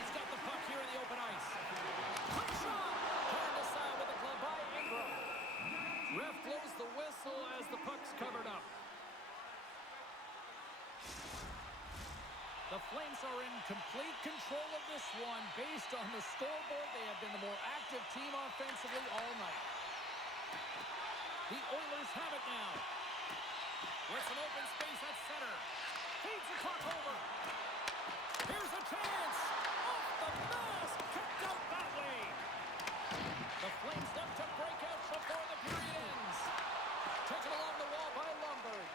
Flames are in complete control of this one. Based on the scoreboard, they have been the more active team offensively all night. The Oilers have it now. With some open space at center. Feeds the puck over. Here's a chance. Off the mask. Kicked out that way. The Flames look to break out before the period ends. Taken along the wall by Lundberg.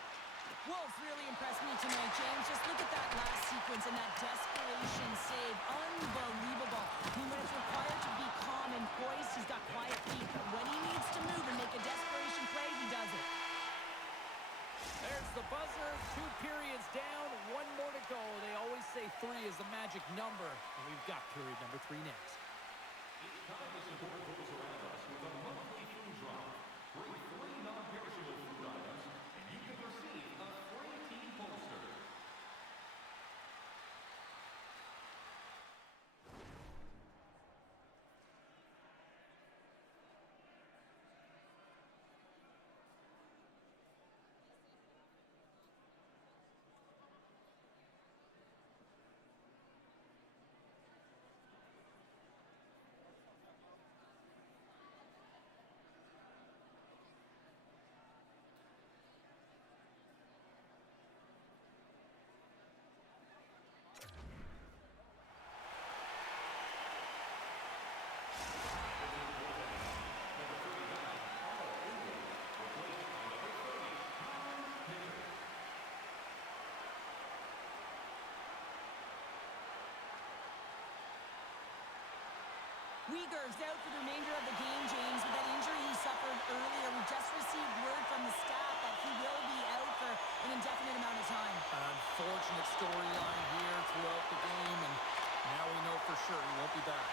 Wolves really impressed me tonight, James. Just look at that last sequence and that desperation save. Unbelievable. I mean, when it's required to be calm and poised, he's got quiet feet. But when he needs to move and make a desperation play, he does it. There's the buzzer. 2 periods down. 1 more to go. They always say 3 is the magic number. And we've got period number 3 next. It's time to support those around us with a monthly food drive. Bring 3 non-perishable food items, and you can receive a free team poster. Uyghur's out for the remainder of the game, James, with that injury he suffered earlier. We just received word from the staff that he will be out for an indefinite amount of time. An unfortunate storyline here throughout the game, and now we know for sure he won't be back.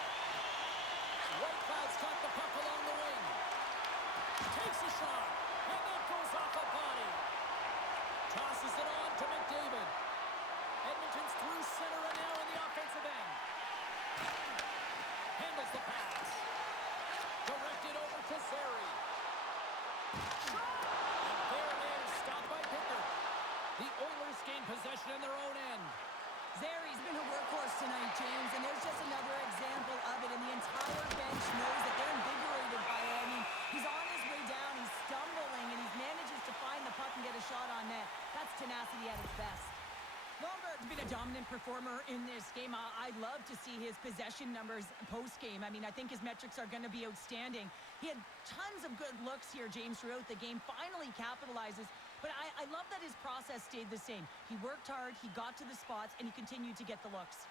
Whitecloud's got the puck along the wing. Takes a shot, and that goes off a body. Tosses it on to McDavid. Edmonton's through center and now in the offensive end. Handles the pass. Directed over to Zary. Shot! And there it is, stopped by Picker. The Oilers gain possession in their own end. Zary's been a workhorse tonight, James, and there's just another example of it, and the entire bench knows that they're invigorated by it. I mean, he's on his way down, he's stumbling, and he manages to find the puck and get a shot on net. That's tenacity at its best. Lundberg's been a dominant performer in this game. I'd love to see his possession numbers post-game. I mean, I think his metrics are going to be outstanding. He had tons of good looks here, James, throughout the game. Finally capitalizes. But I love that his process stayed the same. He worked hard, he got to the spots, and he continued to get the looks.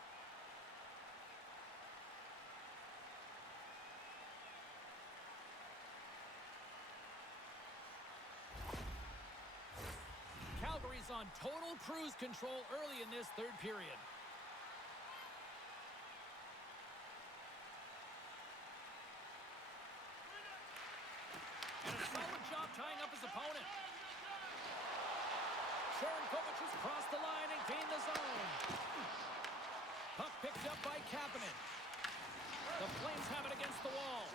Calgary's on total cruise control early in this 3rd period. And a solid job tying up his opponent. Sharankovic has crossed the line and gained the zone. Puck picked up by Kapanen. The Flames have it against the wall.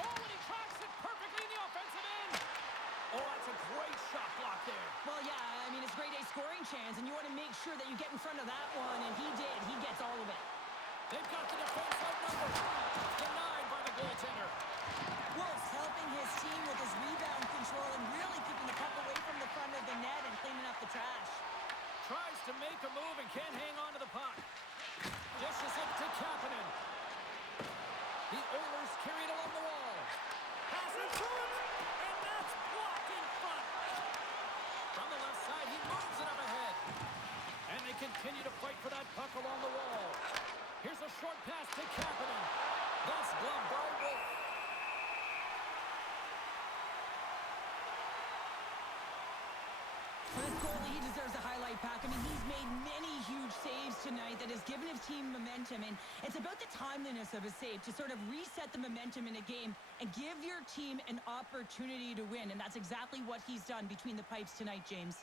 Oh, and he tracks it perfectly in the offensive end. Oh, that's a great shot block there. Well, yeah, I mean, it's a grade A scoring chance, and you want to make sure that you get in front of that one, and he did. He gets all of it. They've got the defense outnumbered. Denied by the goaltender. Wolves helping his team with his rebound control and really keeping the puck away from the front of the net and cleaning up the trash. Tries to make a move and can't hang on to the puck. Dishes it to Kapanen. The Oilers carried along the wall. Pass it to him, and that's blocked in front. From the left side, he moves it up ahead. And they continue to fight for that puck along the wall. Here's a short pass to Kapanen. That's gloved by Wolf. For this goalie, he deserves a highlight pack. I mean, he's made many huge saves tonight that has given his team momentum, and it's about the timeliness of a save to sort of reset the momentum in a game and give your team an opportunity to win, and that's exactly what he's done between the pipes tonight, James.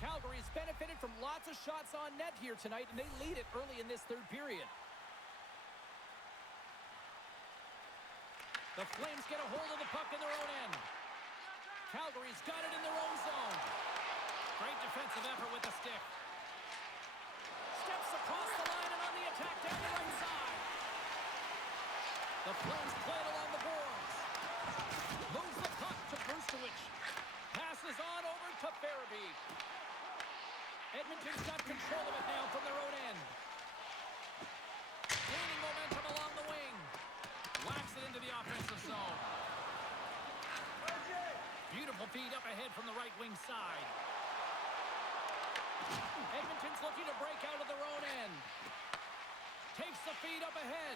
Calgary's benefited from lots of shots on net here tonight, and they lead it early in this 3rd period. The Flames get a hold of the puck in their own end. Calgary's got it in their own zone. Great defensive effort with the stick. Steps across the line and on the attack down the right side. The Flames play it along the boards. Moves the puck to Brustowicz. Passes on over to Farabee. Edmonton's got control of it now from their own end. Gaining momentum along the wing. Whacks it into the offensive zone. Beautiful feed up ahead from the right wing side. Edmonton's looking to break out of their own end. Takes the feed up ahead.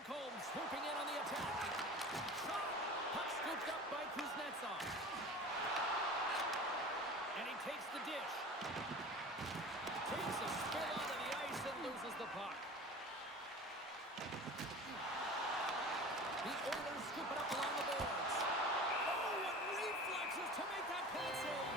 Ekholm swooping in on the attack. Shot. Puck scooped up by Kuznetsov. And he takes the dish. Takes a spill onto the ice and loses the puck. The Oilers scoop it up along the boards. Oh, what reflexes to make that puck save.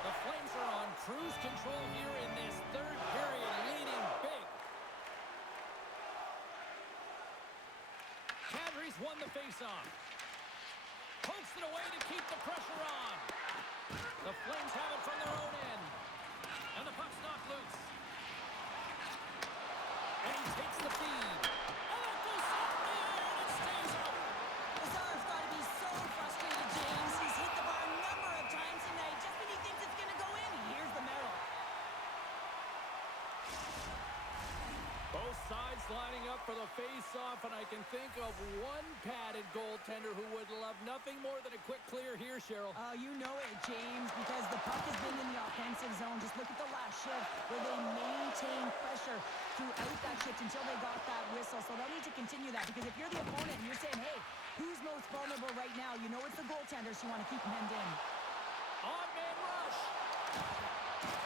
The Flames are on cruise control here in this third period, leading big. Calgary's won the faceoff. Pokes it away to keep the pressure on. The Flames have it from their own end. And the puck's knocked loose. And he takes the feed. Oh, it goes off the iron and stays out. Lazar's got to be so frustrated, James. He's hit the bar a number of times tonight. Just when he thinks it's going to go in, here's the medal. Both sides lining up for the face-off, and I can think of one padded goaltender who would love nothing more than a quick clear here, Cheryl. Oh, you know it, James, because the puck has been in the offensive zone. Just look at the last shift where they maintained pressure throughout that shift until they got that whistle. So they'll need to continue that, because if you're the opponent and you're saying, hey, who's most vulnerable right now? You know it's the goaltenders who want to keep them hemmed in. On-man rush.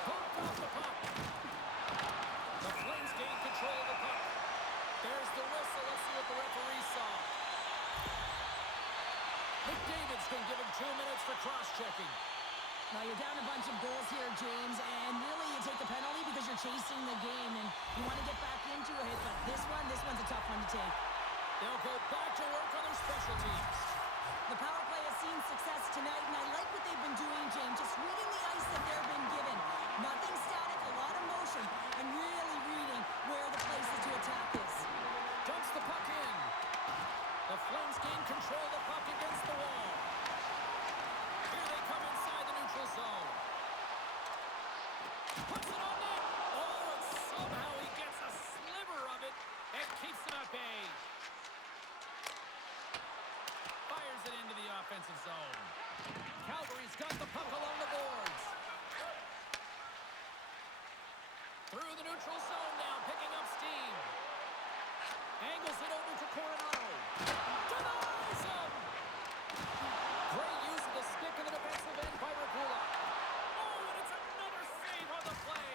Poked off the puck. The Flames gain control of the puck. There's the whistle. Let's see what the referee saw. McDavid's going to give him 2 minutes for cross-checking. Now you're down a bunch of goals here, James, and really you take the penalty because you're chasing the game and you want to get back into it, but this one's a tough one to take. They'll go back to work on their special teams. The power play has seen success tonight, and I like what they've been doing, James, just reading the ice that they've been given. Nothing static, a lot of motion, and really reading where the places to attack is. Dumps the puck in. The Flames gain control of the puck against the wall. Here they come inside the neutral zone. Puts it on net. Oh, and somehow he gets a sliver of it and keeps them at bay. Fires it into the offensive zone. Calgary's got the puck along the boards. Through the neutral zone now, picking up steam. Angles it over to Coronado. Denies him! Great use of the stick in the defensive end by Regula. Oh, and it's another save on the play.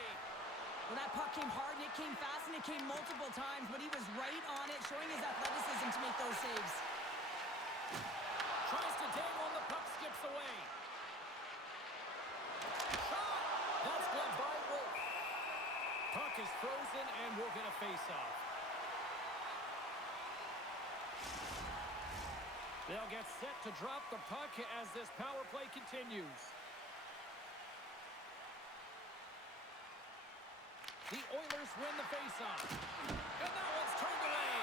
Well, that puck came hard, and it came fast, and it came multiple times, but he was right on it, showing his athleticism to make those saves. Tries to dangle, and the puck skips away. Shot! That's gloved by Wolf. Puck is frozen, and we'll get a face-off. They'll get set to drop the puck as this power play continues. The Oilers win the faceoff. And that one's turned away.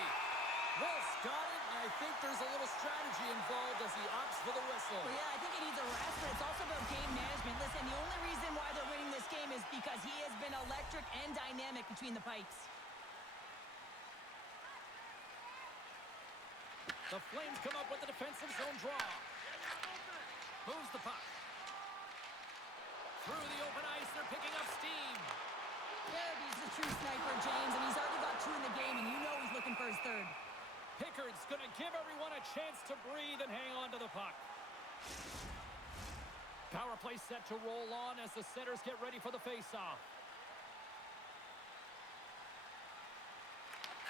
Wolf's got it, and I think there's a little strategy involved as he opts for the whistle. Well, yeah, I think he needs a rest, but it's also about game management. Listen, the only reason why they're winning this game is because he has been electric and dynamic between the pipes. The Flames come up with the defensive zone draw. Moves the puck. Through the open ice, they're picking up steam. Farabee's the true sniper, James, and he's already got 2 in the game, and you know he's looking for his third. Pickard's going to give everyone a chance to breathe and hang on to the puck. Power play set to roll on as the setters get ready for the faceoff.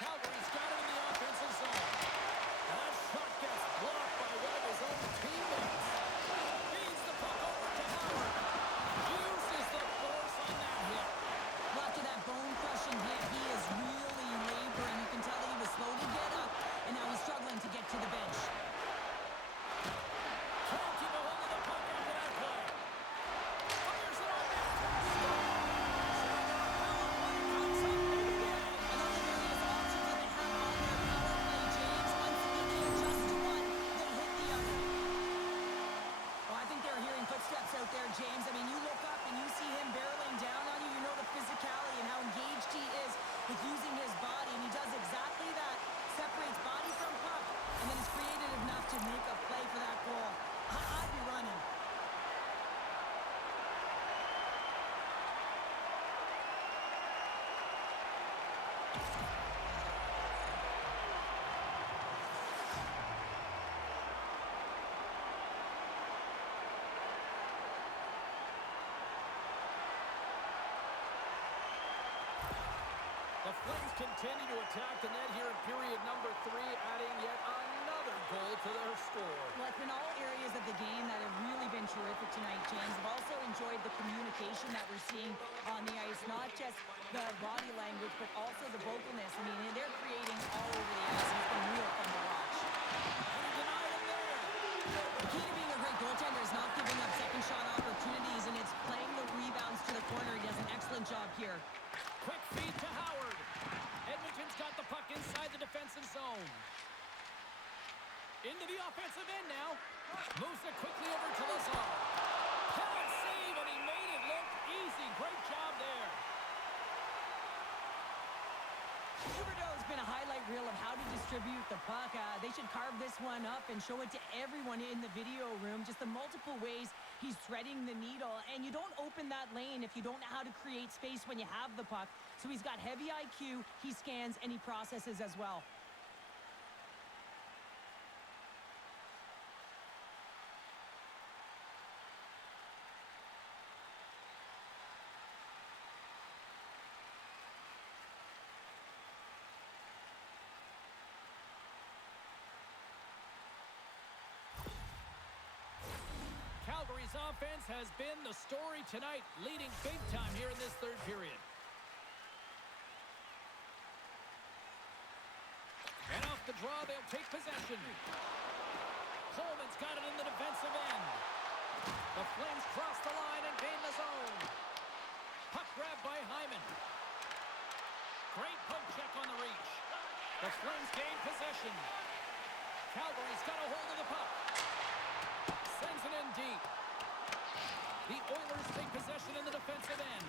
Calgary's got it in the offensive zone. That shot gets blocked by one of his own teammates. Feeds the puck over to Howard. Uses the force on that hit. After that bone-crushing hit, he is really Flames continue to attack the net here in period number 3, adding yet another goal to their score. Well, it's been all areas of the game that have really been terrific tonight, James. I've also enjoyed the communication that we're seeing on the ice, not just the body language, but also the vocalness. I mean, they're creating all over the ice. It's been real fun to watch. And he denied him there. The key to being a great goaltender is not giving up second shot opportunities, and it's playing the rebounds to the corner. He does an excellent job here. Quick feed to Howard. Edmonton's got the puck inside the defensive zone. Into the offensive end now. Moves it quickly over to Lazar. Can't save, and he made it look easy. Great job there. Huberdeau's been a highlight reel of how to distribute the puck. They should carve this one up and show it to everyone in the video room. Just the multiple ways he's threading the needle. And you don't open that lane if you don't know how to create space when you have the puck. So he's got heavy IQ, he scans, and he processes as well. Calgary's offense has been the story tonight, leading big time here in this third period. And off the draw, they'll take possession. Coleman's got it in the defensive end. The Flames cross the line and gain the zone. Puck grab by Hyman. Great poke check on the reach. The Flames gain possession. Calgary's got a hold of the puck. Sends it in deep. The Oilers take possession in the defensive end.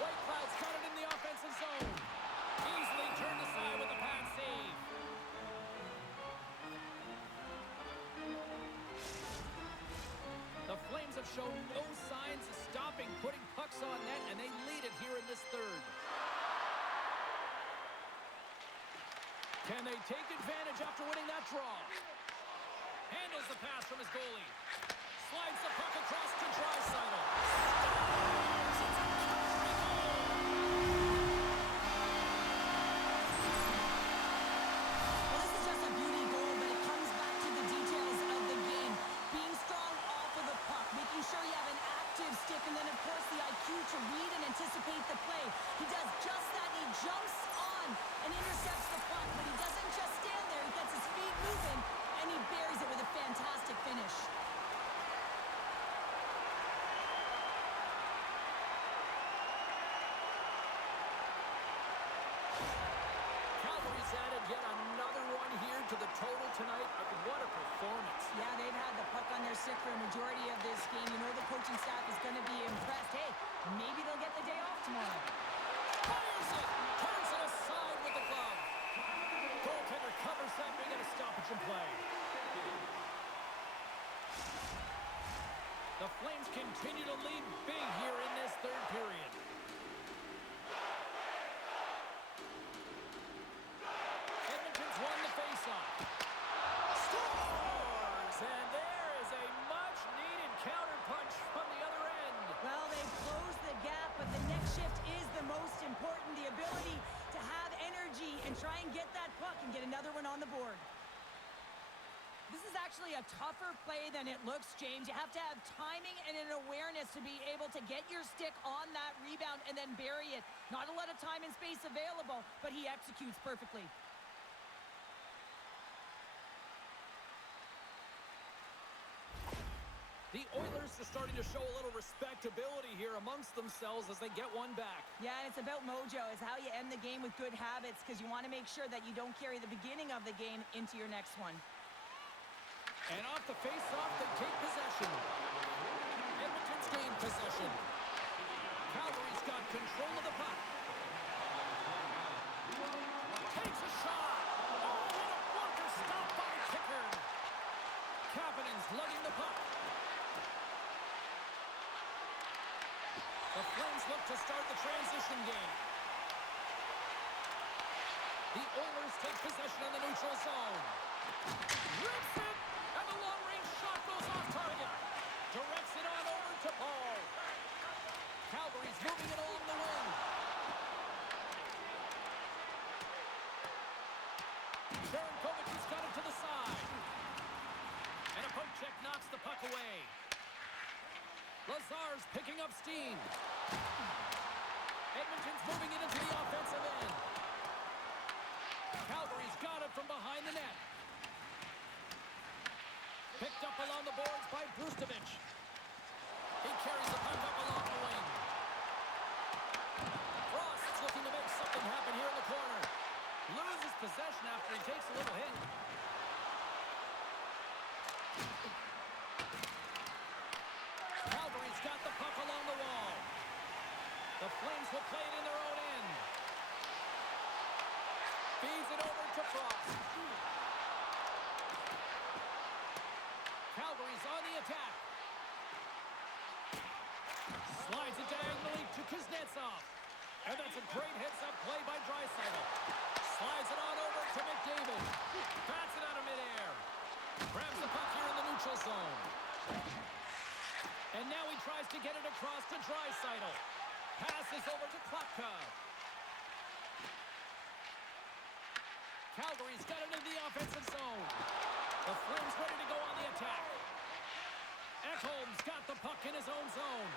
Whitecloud's got it in the offensive zone. Easily turned aside with a pad save. The Flames have shown no signs of stopping putting pucks on net, and they lead it here in this third. Can they take advantage after winning that draw? Handles the pass from his goalie. Slides the puck across to Draisaitl. Scores! It's a Calgary goal! Well, this is just a beauty goal, but it comes back to the details of the game. Being strong off of the puck, making sure you have an active stick, and then, of course, the IQ to read and anticipate the play. He does just that. He jumps on and intercepts the puck, but he doesn't just stand there. He gets his feet moving, and he buries it with a fantastic finish. Calgary's added yet another one here to the total tonight. What a performance. Yeah, they've had the puck on their stick for a majority of this game. You know the coaching staff is going to be impressed. Hey, maybe they'll get the day off tomorrow. Fires it! Turns it aside with the glove. Goaltender covers that. They get a stoppage in play. The Flames continue to lead big here in this third period. Edmonton's won the faceoff. Scores! And there is a much-needed counterpunch from the other end. Well, they've closed the gap, but the next shift is the most important. The ability to have energy and try and get that puck and get another one on the board. This is actually a tougher play than it looks, James. You have to have timing and an awareness to be able to get your stick on that rebound and then bury it. Not a lot of time and space available, but he executes perfectly. The Oilers are starting to show a little respectability here amongst themselves as they get one back. Yeah, and it's about mojo. It's how you end the game with good habits, because you want to make sure that you don't carry the beginning of the game into your next one. And off the face-off, they take possession. Edmonton's gained possession. Calgary's got control of the puck. Takes a shot. Oh, what a blocker stop by Kicker. Kapanen's lugging the puck. The Flames look to start the transition game. The Oilers take possession in the neutral zone. Rips it! And the long-range shot goes off target. Directs it on over to Paul. Calgary's moving it along the wing. Poke check knocks the puck away. Lazar's picking up steam. Edmonton's moving it into the offensive end. Calgary's got it from behind the net. Picked up along the boards by Brustovich. He carries the puck up along the wing. Frost's looking to make something happen here in the corner. Loses possession after he takes a little hit. Calgary's got the puck along the wall. The Flames will play it in their own end. Feeds it over to Frost. Calgary's on the attack. Slides it diagonally to Kuznetsov. And that's a great heads-up play by Draisaitl. Slides it on over to McDavid. Bats it out of midair. Grabs the puck here in the neutral zone. And now he tries to get it across to Draisaitl. Passes over to Klopka. Calgary's got it in the offensive zone. The Flames ready to go on the attack. Ekholm's got the puck in his own zone.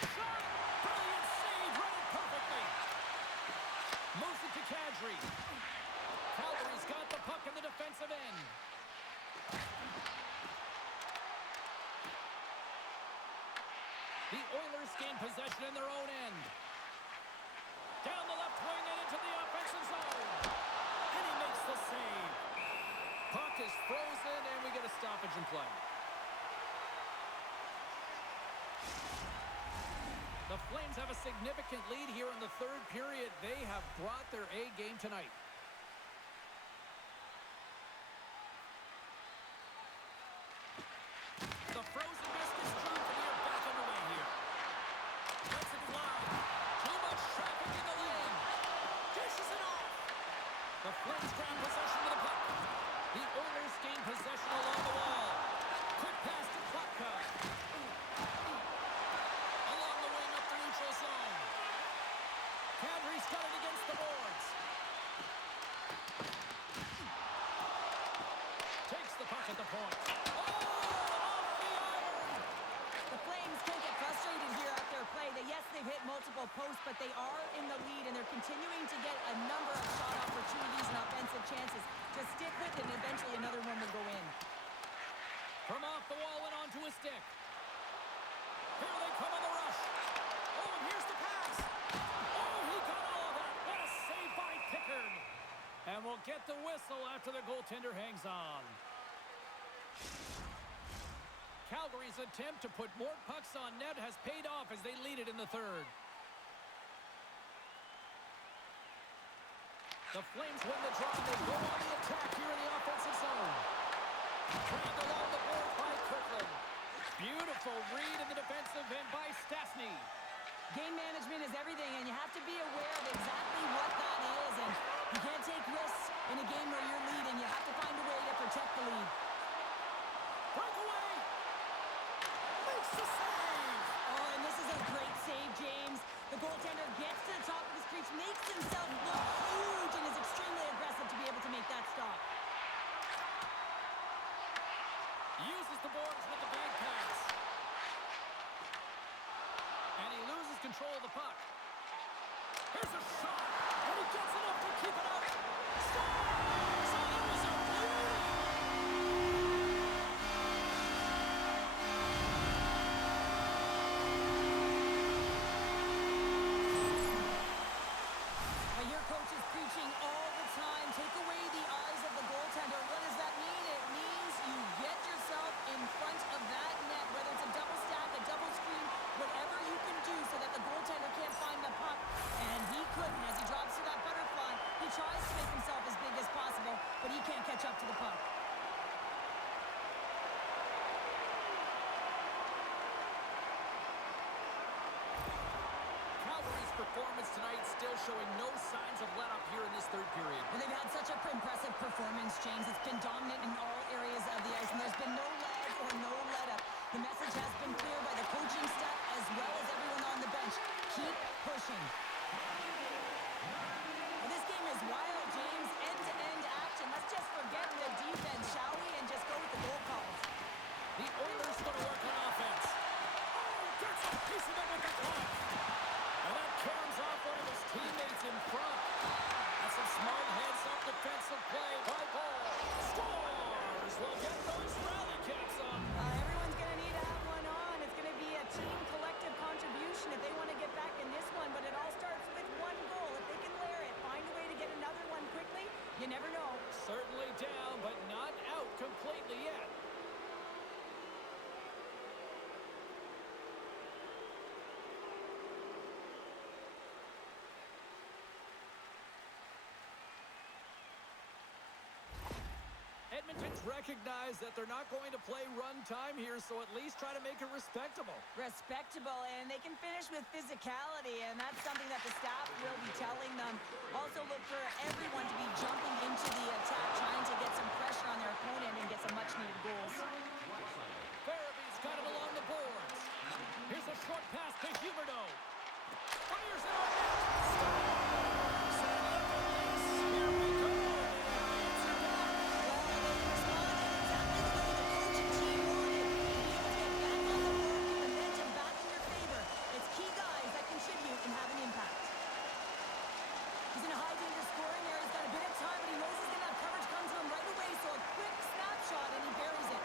Shot! Brilliant save! Read it perfectly. Moves it to Kadri. Calgary's got the puck in the defensive end. The Oilers gain possession in their own end. Down the left wing and into the offensive zone. And he makes the save. Puck is frozen and we get a stoppage in play. The Flames have a significant lead here in the third period. They have brought their A game tonight. The frozen biscuits drop and we are back underway here. Lets it fly. Too much traffic in the lane. Dishes it off. The Flames grab possession of the puck. The Oilers gain possession along the wall. Quick pass to Klopka. Along the wing up the neutral zone. Kadri's got it against the boards. Takes the puck at the point. Yes, they've hit multiple posts, but they are in the lead, and they're continuing to get a number of shot opportunities and offensive chances. Just stick with it, and eventually another one will go in. From off the wall and onto a stick. Here they come on the rush. Oh, and here's the pass. Oh, he got all of that. What a save by Pickard. And we'll get the whistle after the goaltender hangs on. Calgary's attempt to put more pucks on net has paid off as they lead it in the third. The Flames win the draw. They go on the attack here in the offensive zone. Dragged along the board by Kirkland. Beautiful read in the defensive end by Stastny. Game management is everything, and you have to be aware of exactly what that is. And you can't take risks in a game where you're leading. You have to find a way to protect the lead. Breakaway! Makes the save! Oh, and this is a great save, James. The goaltender gets to the top of his crease, makes himself look huge, and is extremely aggressive to be able to make that stop. Uses the boards with the bag pass. And he loses control of the puck. Here's a shot, and he gets enough to keep it up. Scores! Oh, that was a beauty! Now, your coach is preaching all the time. Take away the eyes of the goaltender. What does that mean? It means you get yourself in front of that net, whether it's a double stack, a double screen, whatever you can do so that the goaltender can't find the puck. And he couldn't. As he drops to that butterfly, he tries to make himself as big as possible, but he can't catch up to the puck. Calgary's performance tonight still showing no signs of let-up here in this third period. Well, they've had such an impressive performance, James. It's been dominant in all areas of the ice, and there's been no lag or no let-up. The message has been clear by the coaching staff as well as everyone on the bench. Keep pushing. Well, this game is wild, James. End-to-end action. Let's just forget the defense, shall we, and just go with the recognize that they're not going to play run time here, so at least try to make it respectable. Respectable, and they can finish with physicality, and that's something that the staff will be telling them. Also look for everyone to be jumping into the attack, trying to get some pressure on their opponent and get some much-needed goals. Farabee's got it along the boards. Here's a short pass to Huberdeau. Fires it on net. Here we go. Well, they responded exactly the way the coaching team wanted. To be able to get back on the board, get momentum back in your favor. It's key guys that contribute and have an impact. He's in a high-danger scoring area. He's got a bit of time, but he knows he's going to have coverage come to him right away, so a quick snapshot, and he buries it.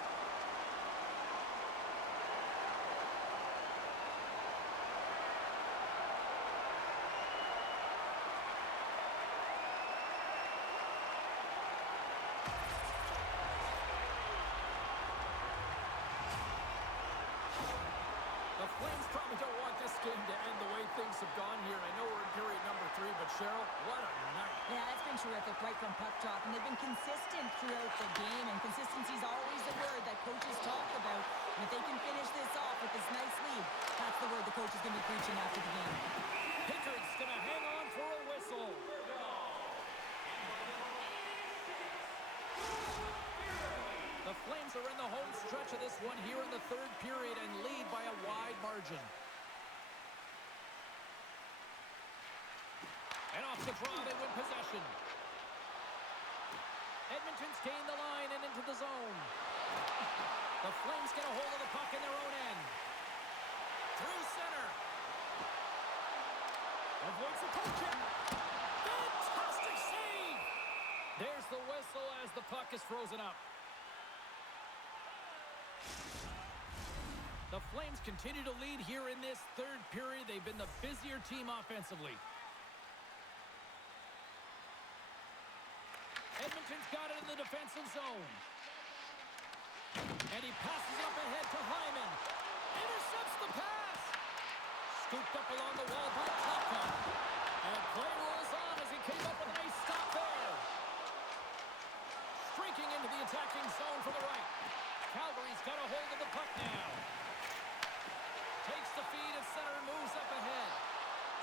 The Flames probably don't want this game to end the way things have gone here. I know we're in period number 3, but Cheryl, what a night. Yeah, it's been terrific right from puck drop, and they've been consistent throughout the game, and consistency is always the word that coaches talk about. And if they can finish this off with this nice lead, that's the word the coach is going to be preaching after the game. Pickard's going to hang on for a whistle. The Flames are in the home stretch of this one here in the third period and lead by a wide margin. And off the draw, they win possession. Edmonton's gained the line and into the zone. The Flames get a hold of the puck in their own end. Through center. Avoids the puck check. Fantastic save! There's the whistle as the puck is frozen up. The Flames continue to lead here in this third period. They've been the busier team offensively. Edmonton's got it in the defensive zone. And he passes it up ahead to Hyman. Intercepts the pass. Scooped up along the wall by Klopka. And play rolls on as he came up with a nice stop there. Streaking into the attacking zone from the right. Calgary's got a hold of the puck now. Takes the feed at center and moves up ahead.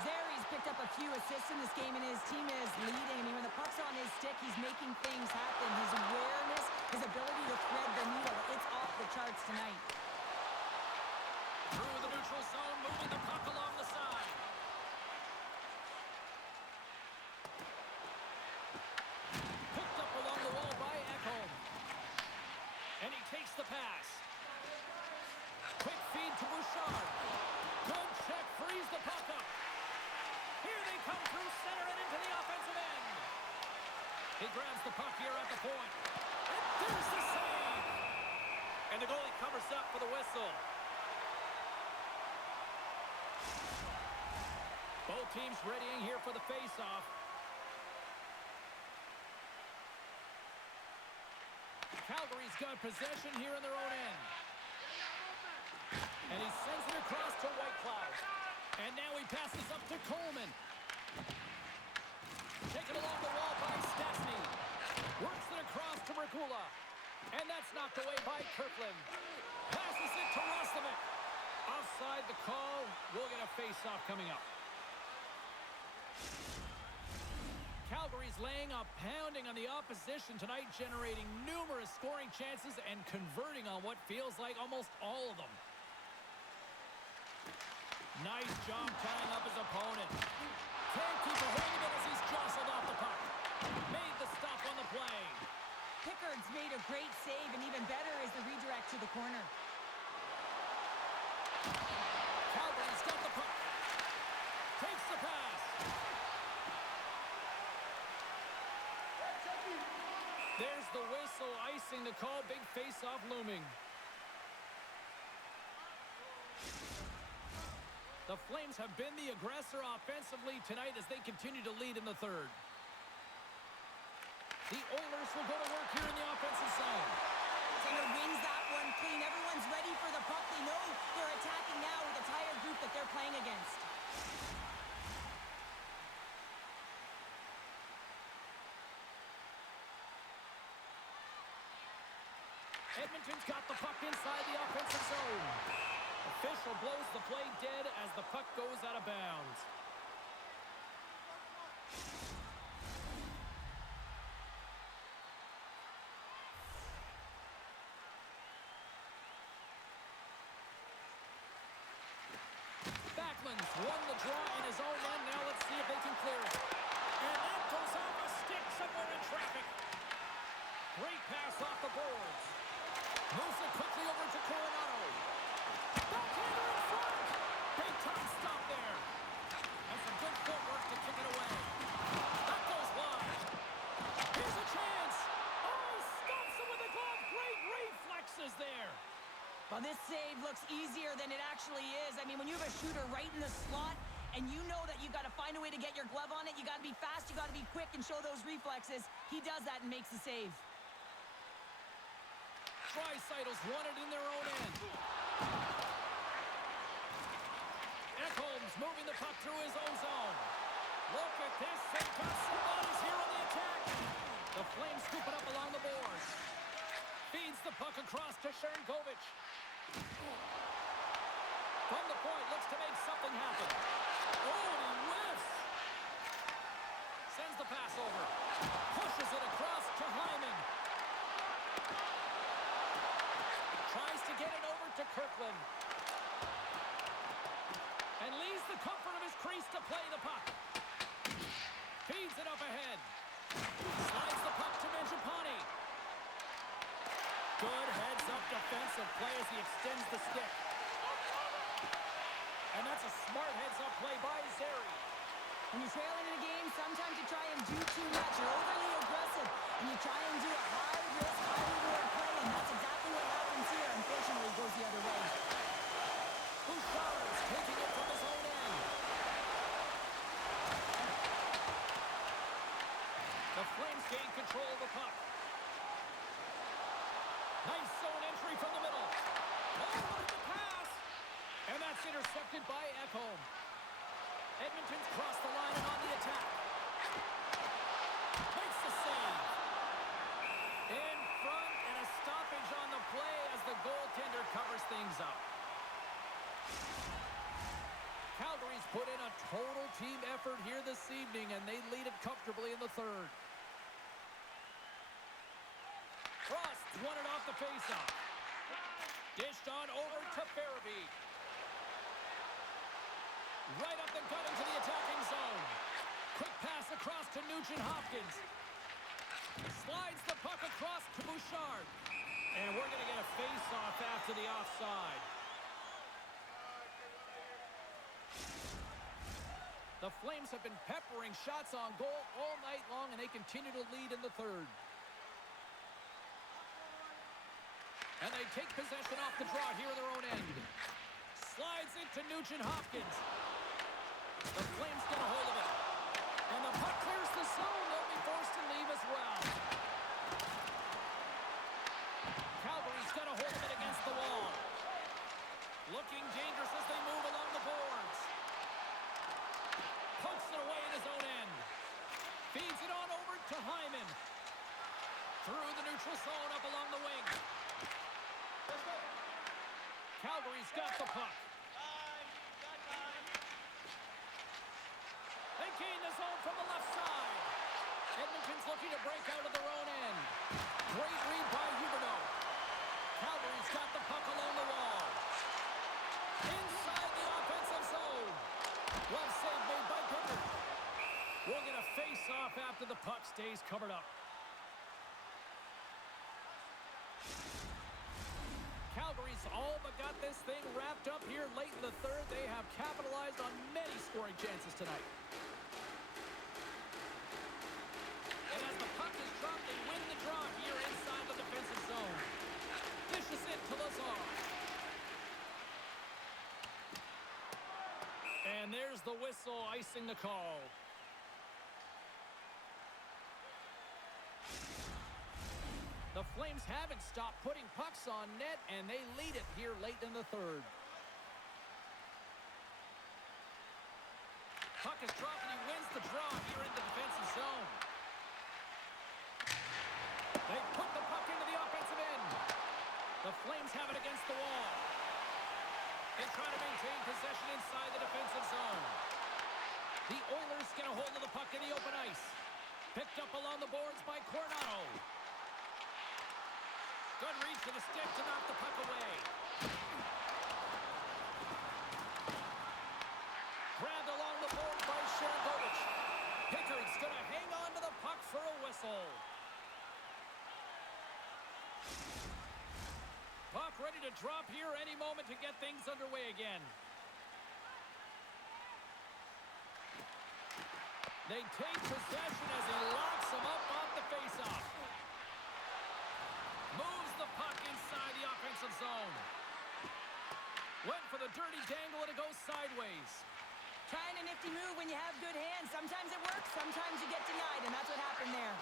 Zari's picked up a few assists in this game, and his team is leading. I mean, when the puck's on his stick, he's making things happen. His awareness, his ability to thread the needle, it's off the charts tonight. Through the neutral zone, moving the puck along the side. Picked up along the wall by Ekholm. And he takes the pass. Quick feed to Bouchard. Good check, frees the puck up. Here they come through center and into the offensive end. He grabs the puck here at the point. And there's the save. And the goalie covers up for the whistle. Both teams readying here for the face-off. Calgary's got possession here in their own end. And he sends it across to Whitecloud. And now he passes up to Coleman. Taken along the wall by Stastny. Works it across to Merkula. And that's knocked away by Kirkland. Passes it to Roslovic. Offside the call. We'll get a face-off coming up. Calgary's laying a pounding on the opposition tonight, generating numerous scoring chances and converting on what feels like almost all of them. Nice job tying up his opponent. Can't keep a hold of it as he's jostled off the puck. Made the stop on the play. Pickard's made a great save, and even better is the redirect to the corner. Calgary's got the puck. Takes the pass. There's the whistle, icing the call. Big face-off looming. The Flames have been the aggressor offensively tonight as they continue to lead in the third. The Oilers will go to work here in the offensive zone. Center wins that one clean. Everyone's ready for the puck. They know they're attacking now with the tired group that they're playing against. Edmonton's got the puck inside the offensive zone. Official blows the play dead as the puck goes out of bounds. Backlund's won the draw in his own end. Now let's see if they can clear it. And that goes off a stick somewhere in traffic. Great pass off the boards. Moves it quickly over to Coronado. Backhander in front. Big time stop there. And some good footwork to kick it away. That goes wide. Here's a chance. Oh, stops him with the glove. Great reflexes there. Well, this save looks easier than it actually is. I mean, when you have a shooter right in the slot and you know that you've got to find a way to get your glove on it, you got to be fast, you got to be quick and show those reflexes. He does that and makes the save. Draisaitls won it in their own end. Ekholm's moving the puck through his own zone. Look at this. They've got some bodies here on the attack. The Flames scoop it up along the boards. Feeds the puck across to Sharangovich. From the point, looks to make something happen. Oh, and he whiffs. Sends the pass over. Pushes it across to Hyman. Tries to get it over to Kirkland. And leaves the comfort of his crease to play the puck. Feeds it up ahead. Slides the puck to Mangiapane. Good heads-up defensive play as he extends the stick. And that's a smart heads-up play by Zary. When you're trailing in a game, sometimes you try and do too much. You're overly aggressive, and you try and do a high-risk, high-reward play, and that's exactly what happens here. Unfortunately, it goes the other way. Bouchard's taking it from his own end. The Flames gain control of the puck. Nice zone entry from the middle. Oh, look at the pass! And that's intercepted by Ekholm. Edmonton's crossed the line and on the attack. Makes the save. In front and a stoppage on the play as the goaltender covers things up. Calgary's put in a total team effort here this evening, and they lead it comfortably in the third. Frost's won it off the faceoff. Dished on over to Farabee. Right up the gut into the attacking zone. Quick pass across to Nugent-Hopkins. Slides the puck across to Bouchard. And we're going to get a face-off after the offside. The Flames have been peppering shots on goal all night long, and they continue to lead in the third. And they take possession off the draw here in their own end. Slides it to Nugent-Hopkins. The Flames get a hold of it. And the puck clears the zone. They'll be forced to leave as well. Calgary's got a hold of it against the wall. Looking dangerous as they move along the boards. Pokes it away in his own end. Feeds it on over to Hyman. Through the neutral zone up along the wing. Calgary's got the puck. They gain the zone from the left side. Edmonton's looking to break out of their own end. Great read by Huberdeau. Calgary's got the puck along the wall. Inside the offensive zone. Glove save made by Pepper. We'll get a face-off after the puck stays covered up. Calgary's all but got this thing wrapped up here late in the third. They have capitalized on many scoring chances tonight. And as the puck is dropped, they win the draw here inside the defensive zone. Dishes it to Lazar. And there's the whistle icing the call. The Flames haven't stopped putting pucks on net, and they lead it here late in the third. Puck is dropped, and he wins the draw here in the defensive zone. They put the puck into the offensive end. The Flames have it against the wall. They try to maintain possession inside the defensive zone. The Oilers get a hold of the puck in the open ice. Picked up along the boards by Coronado. Good reach to the stick to knock the puck away. Grabbed along the boards by Sharangovich. Pickard's going to hang on to the puck for a whistle. Puck ready to drop here any moment to get things underway again. They take possession as he locks him up off the faceoff. Moves the puck inside the offensive zone. Went for the dirty dangle and it goes sideways. Trying a nifty move when you have good hands. Sometimes it works, sometimes you get denied, and that's what happened there.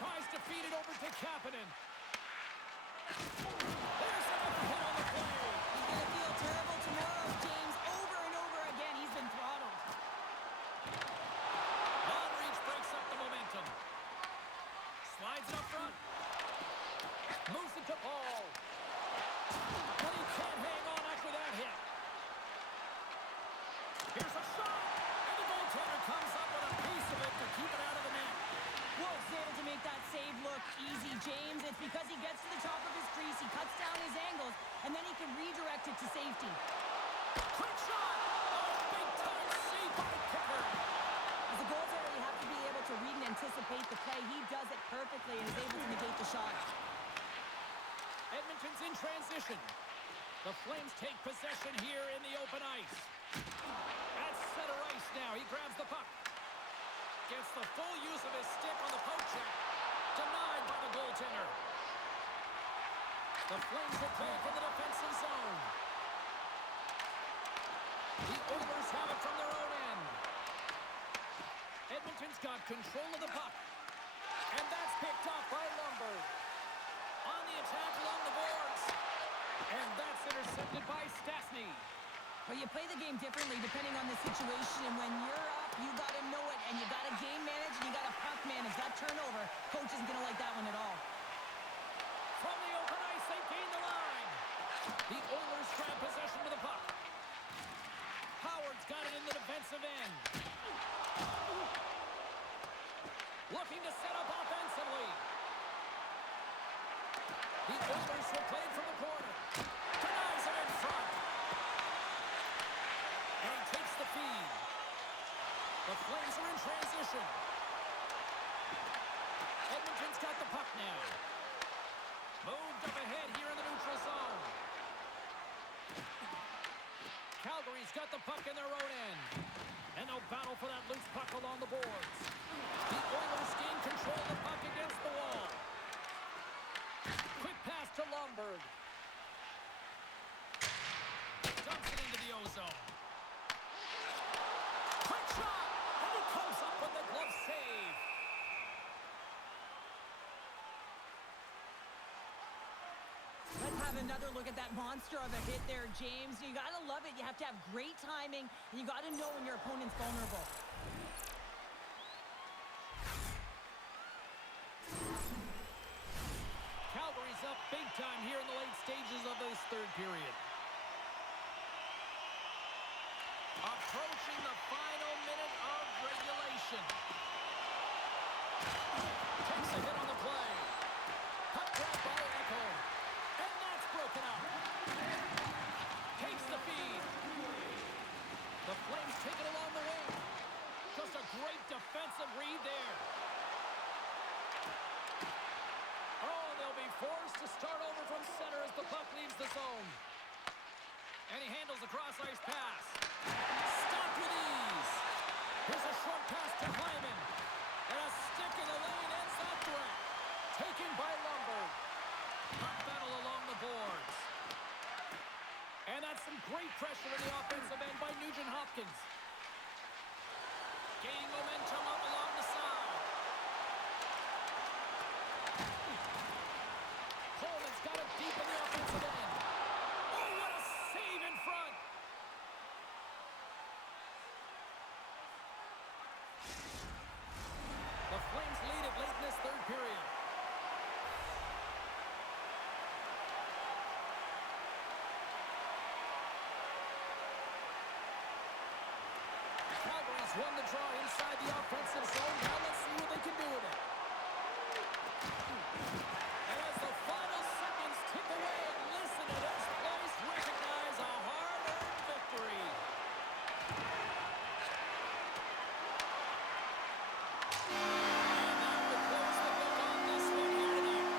Tries to feed it over to Kapanen. There's another hit on the play. He's going to feel terrible tomorrow, James. Over and over again, he's been throttled. Long reach breaks up the momentum. Slides it up front. Moves it to Paul. But he can't hang on after that hit. Here's a shot. And the goaltender comes up with a piece of it to keep it out of the net. Wolf's able to make that save look easy, James. It's because he gets to the top of his crease, he cuts down his angles, and then he can redirect it to safety. Quick shot! Oh, big-time save by Pickard. As a goaltender, you have to be able to read and anticipate the play. He does it perfectly and is able to negate the shot. Edmonton's in transition. The Flames take possession here in the open ice. At center ice now, he grabs the puck. Gets the full use of his stick on the poke check. Denied by the goaltender. The Flames will play from the defensive zone. The Oilers have it from their own end. Edmonton's got control of the puck. And that's picked off by Lumber. On the attack along the boards. And that's intercepted by Stastny. But you play the game differently depending on the situation. And when you're up, you got to know it. And you got to game manage and you got to puck manage. That turnover, coach isn't going to like that one at all. From the open ice, they gain the line. The Oilers grab possession with the puck. Howard's got it in the defensive end. Looking to set up offensively. The Oilers will play from the corner. Denies it in front. And he takes the feed. The Flames are in transition. Edmonton's got the puck now. Moved up ahead here in the neutral zone. Calgary's got the puck in their own end. And they'll battle for that loose puck along the boards. The Oilers gain control of the puck against the wall. Quick pass to Lomberg. Dumps it into the ozone. Quick shot! And he comes up with the glove save. Let's have another look at that monster of a hit there, James. You got to love it. You have to have great timing, and you got to know when your opponent's vulnerable. Calgary's up big time here in the late stages of this third period. Approaching the final minute of regulation. Takes a hit on the play. Puck grab by Echo. And that's broken up. Takes the feed. The Flames take it along the wing. Just a great defensive read there. Oh, they'll be forced to start over from center as the puck leaves the zone. And he handles a cross-ice pass. Stopped with ease. Here's a short pass to Hyman. And a stick in the lane ends that threat. Taken by Lumber. Puck battle along the boards. And that's some great pressure in the offensive end by Nugent-Hopkins. Gaining momentum up along the side. Coleman's got it deep in the offensive end. Oh, what a save in front. The Flames lead it late in this third period. won the draw inside the offensive zone. Now let's see what they can do with it. And as the final seconds tick away, listen to this place recognize a hard-earned victory. And that will close the book on this one here tonight.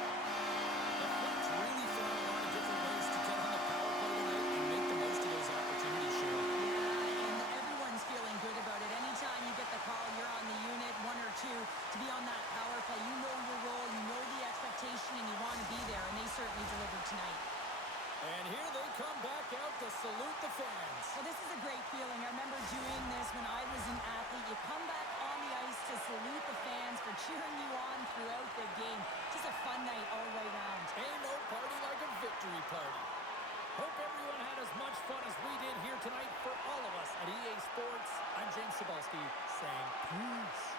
The Flames really found a lot of different ways to get on the power play tonight and make the most of those opportunities, Cheryl. Yeah, and everyone's feeling good about it. Anytime you get the call, you're on the unit, one or two, to be on that power play. You know your role, you know the expectation, and you want to be there, and they certainly delivered tonight. And here they come back out to salute the fans. Well, this is a great feeling. I remember doing this when I was an athlete. You come back on the ice to salute the fans for cheering you on throughout the game. Just a fun night all the way around. Ain't no party like a victory party. Hope everyone had as much fun as we did here tonight. For all of us at EA Sports, I'm James Cebulski saying peace.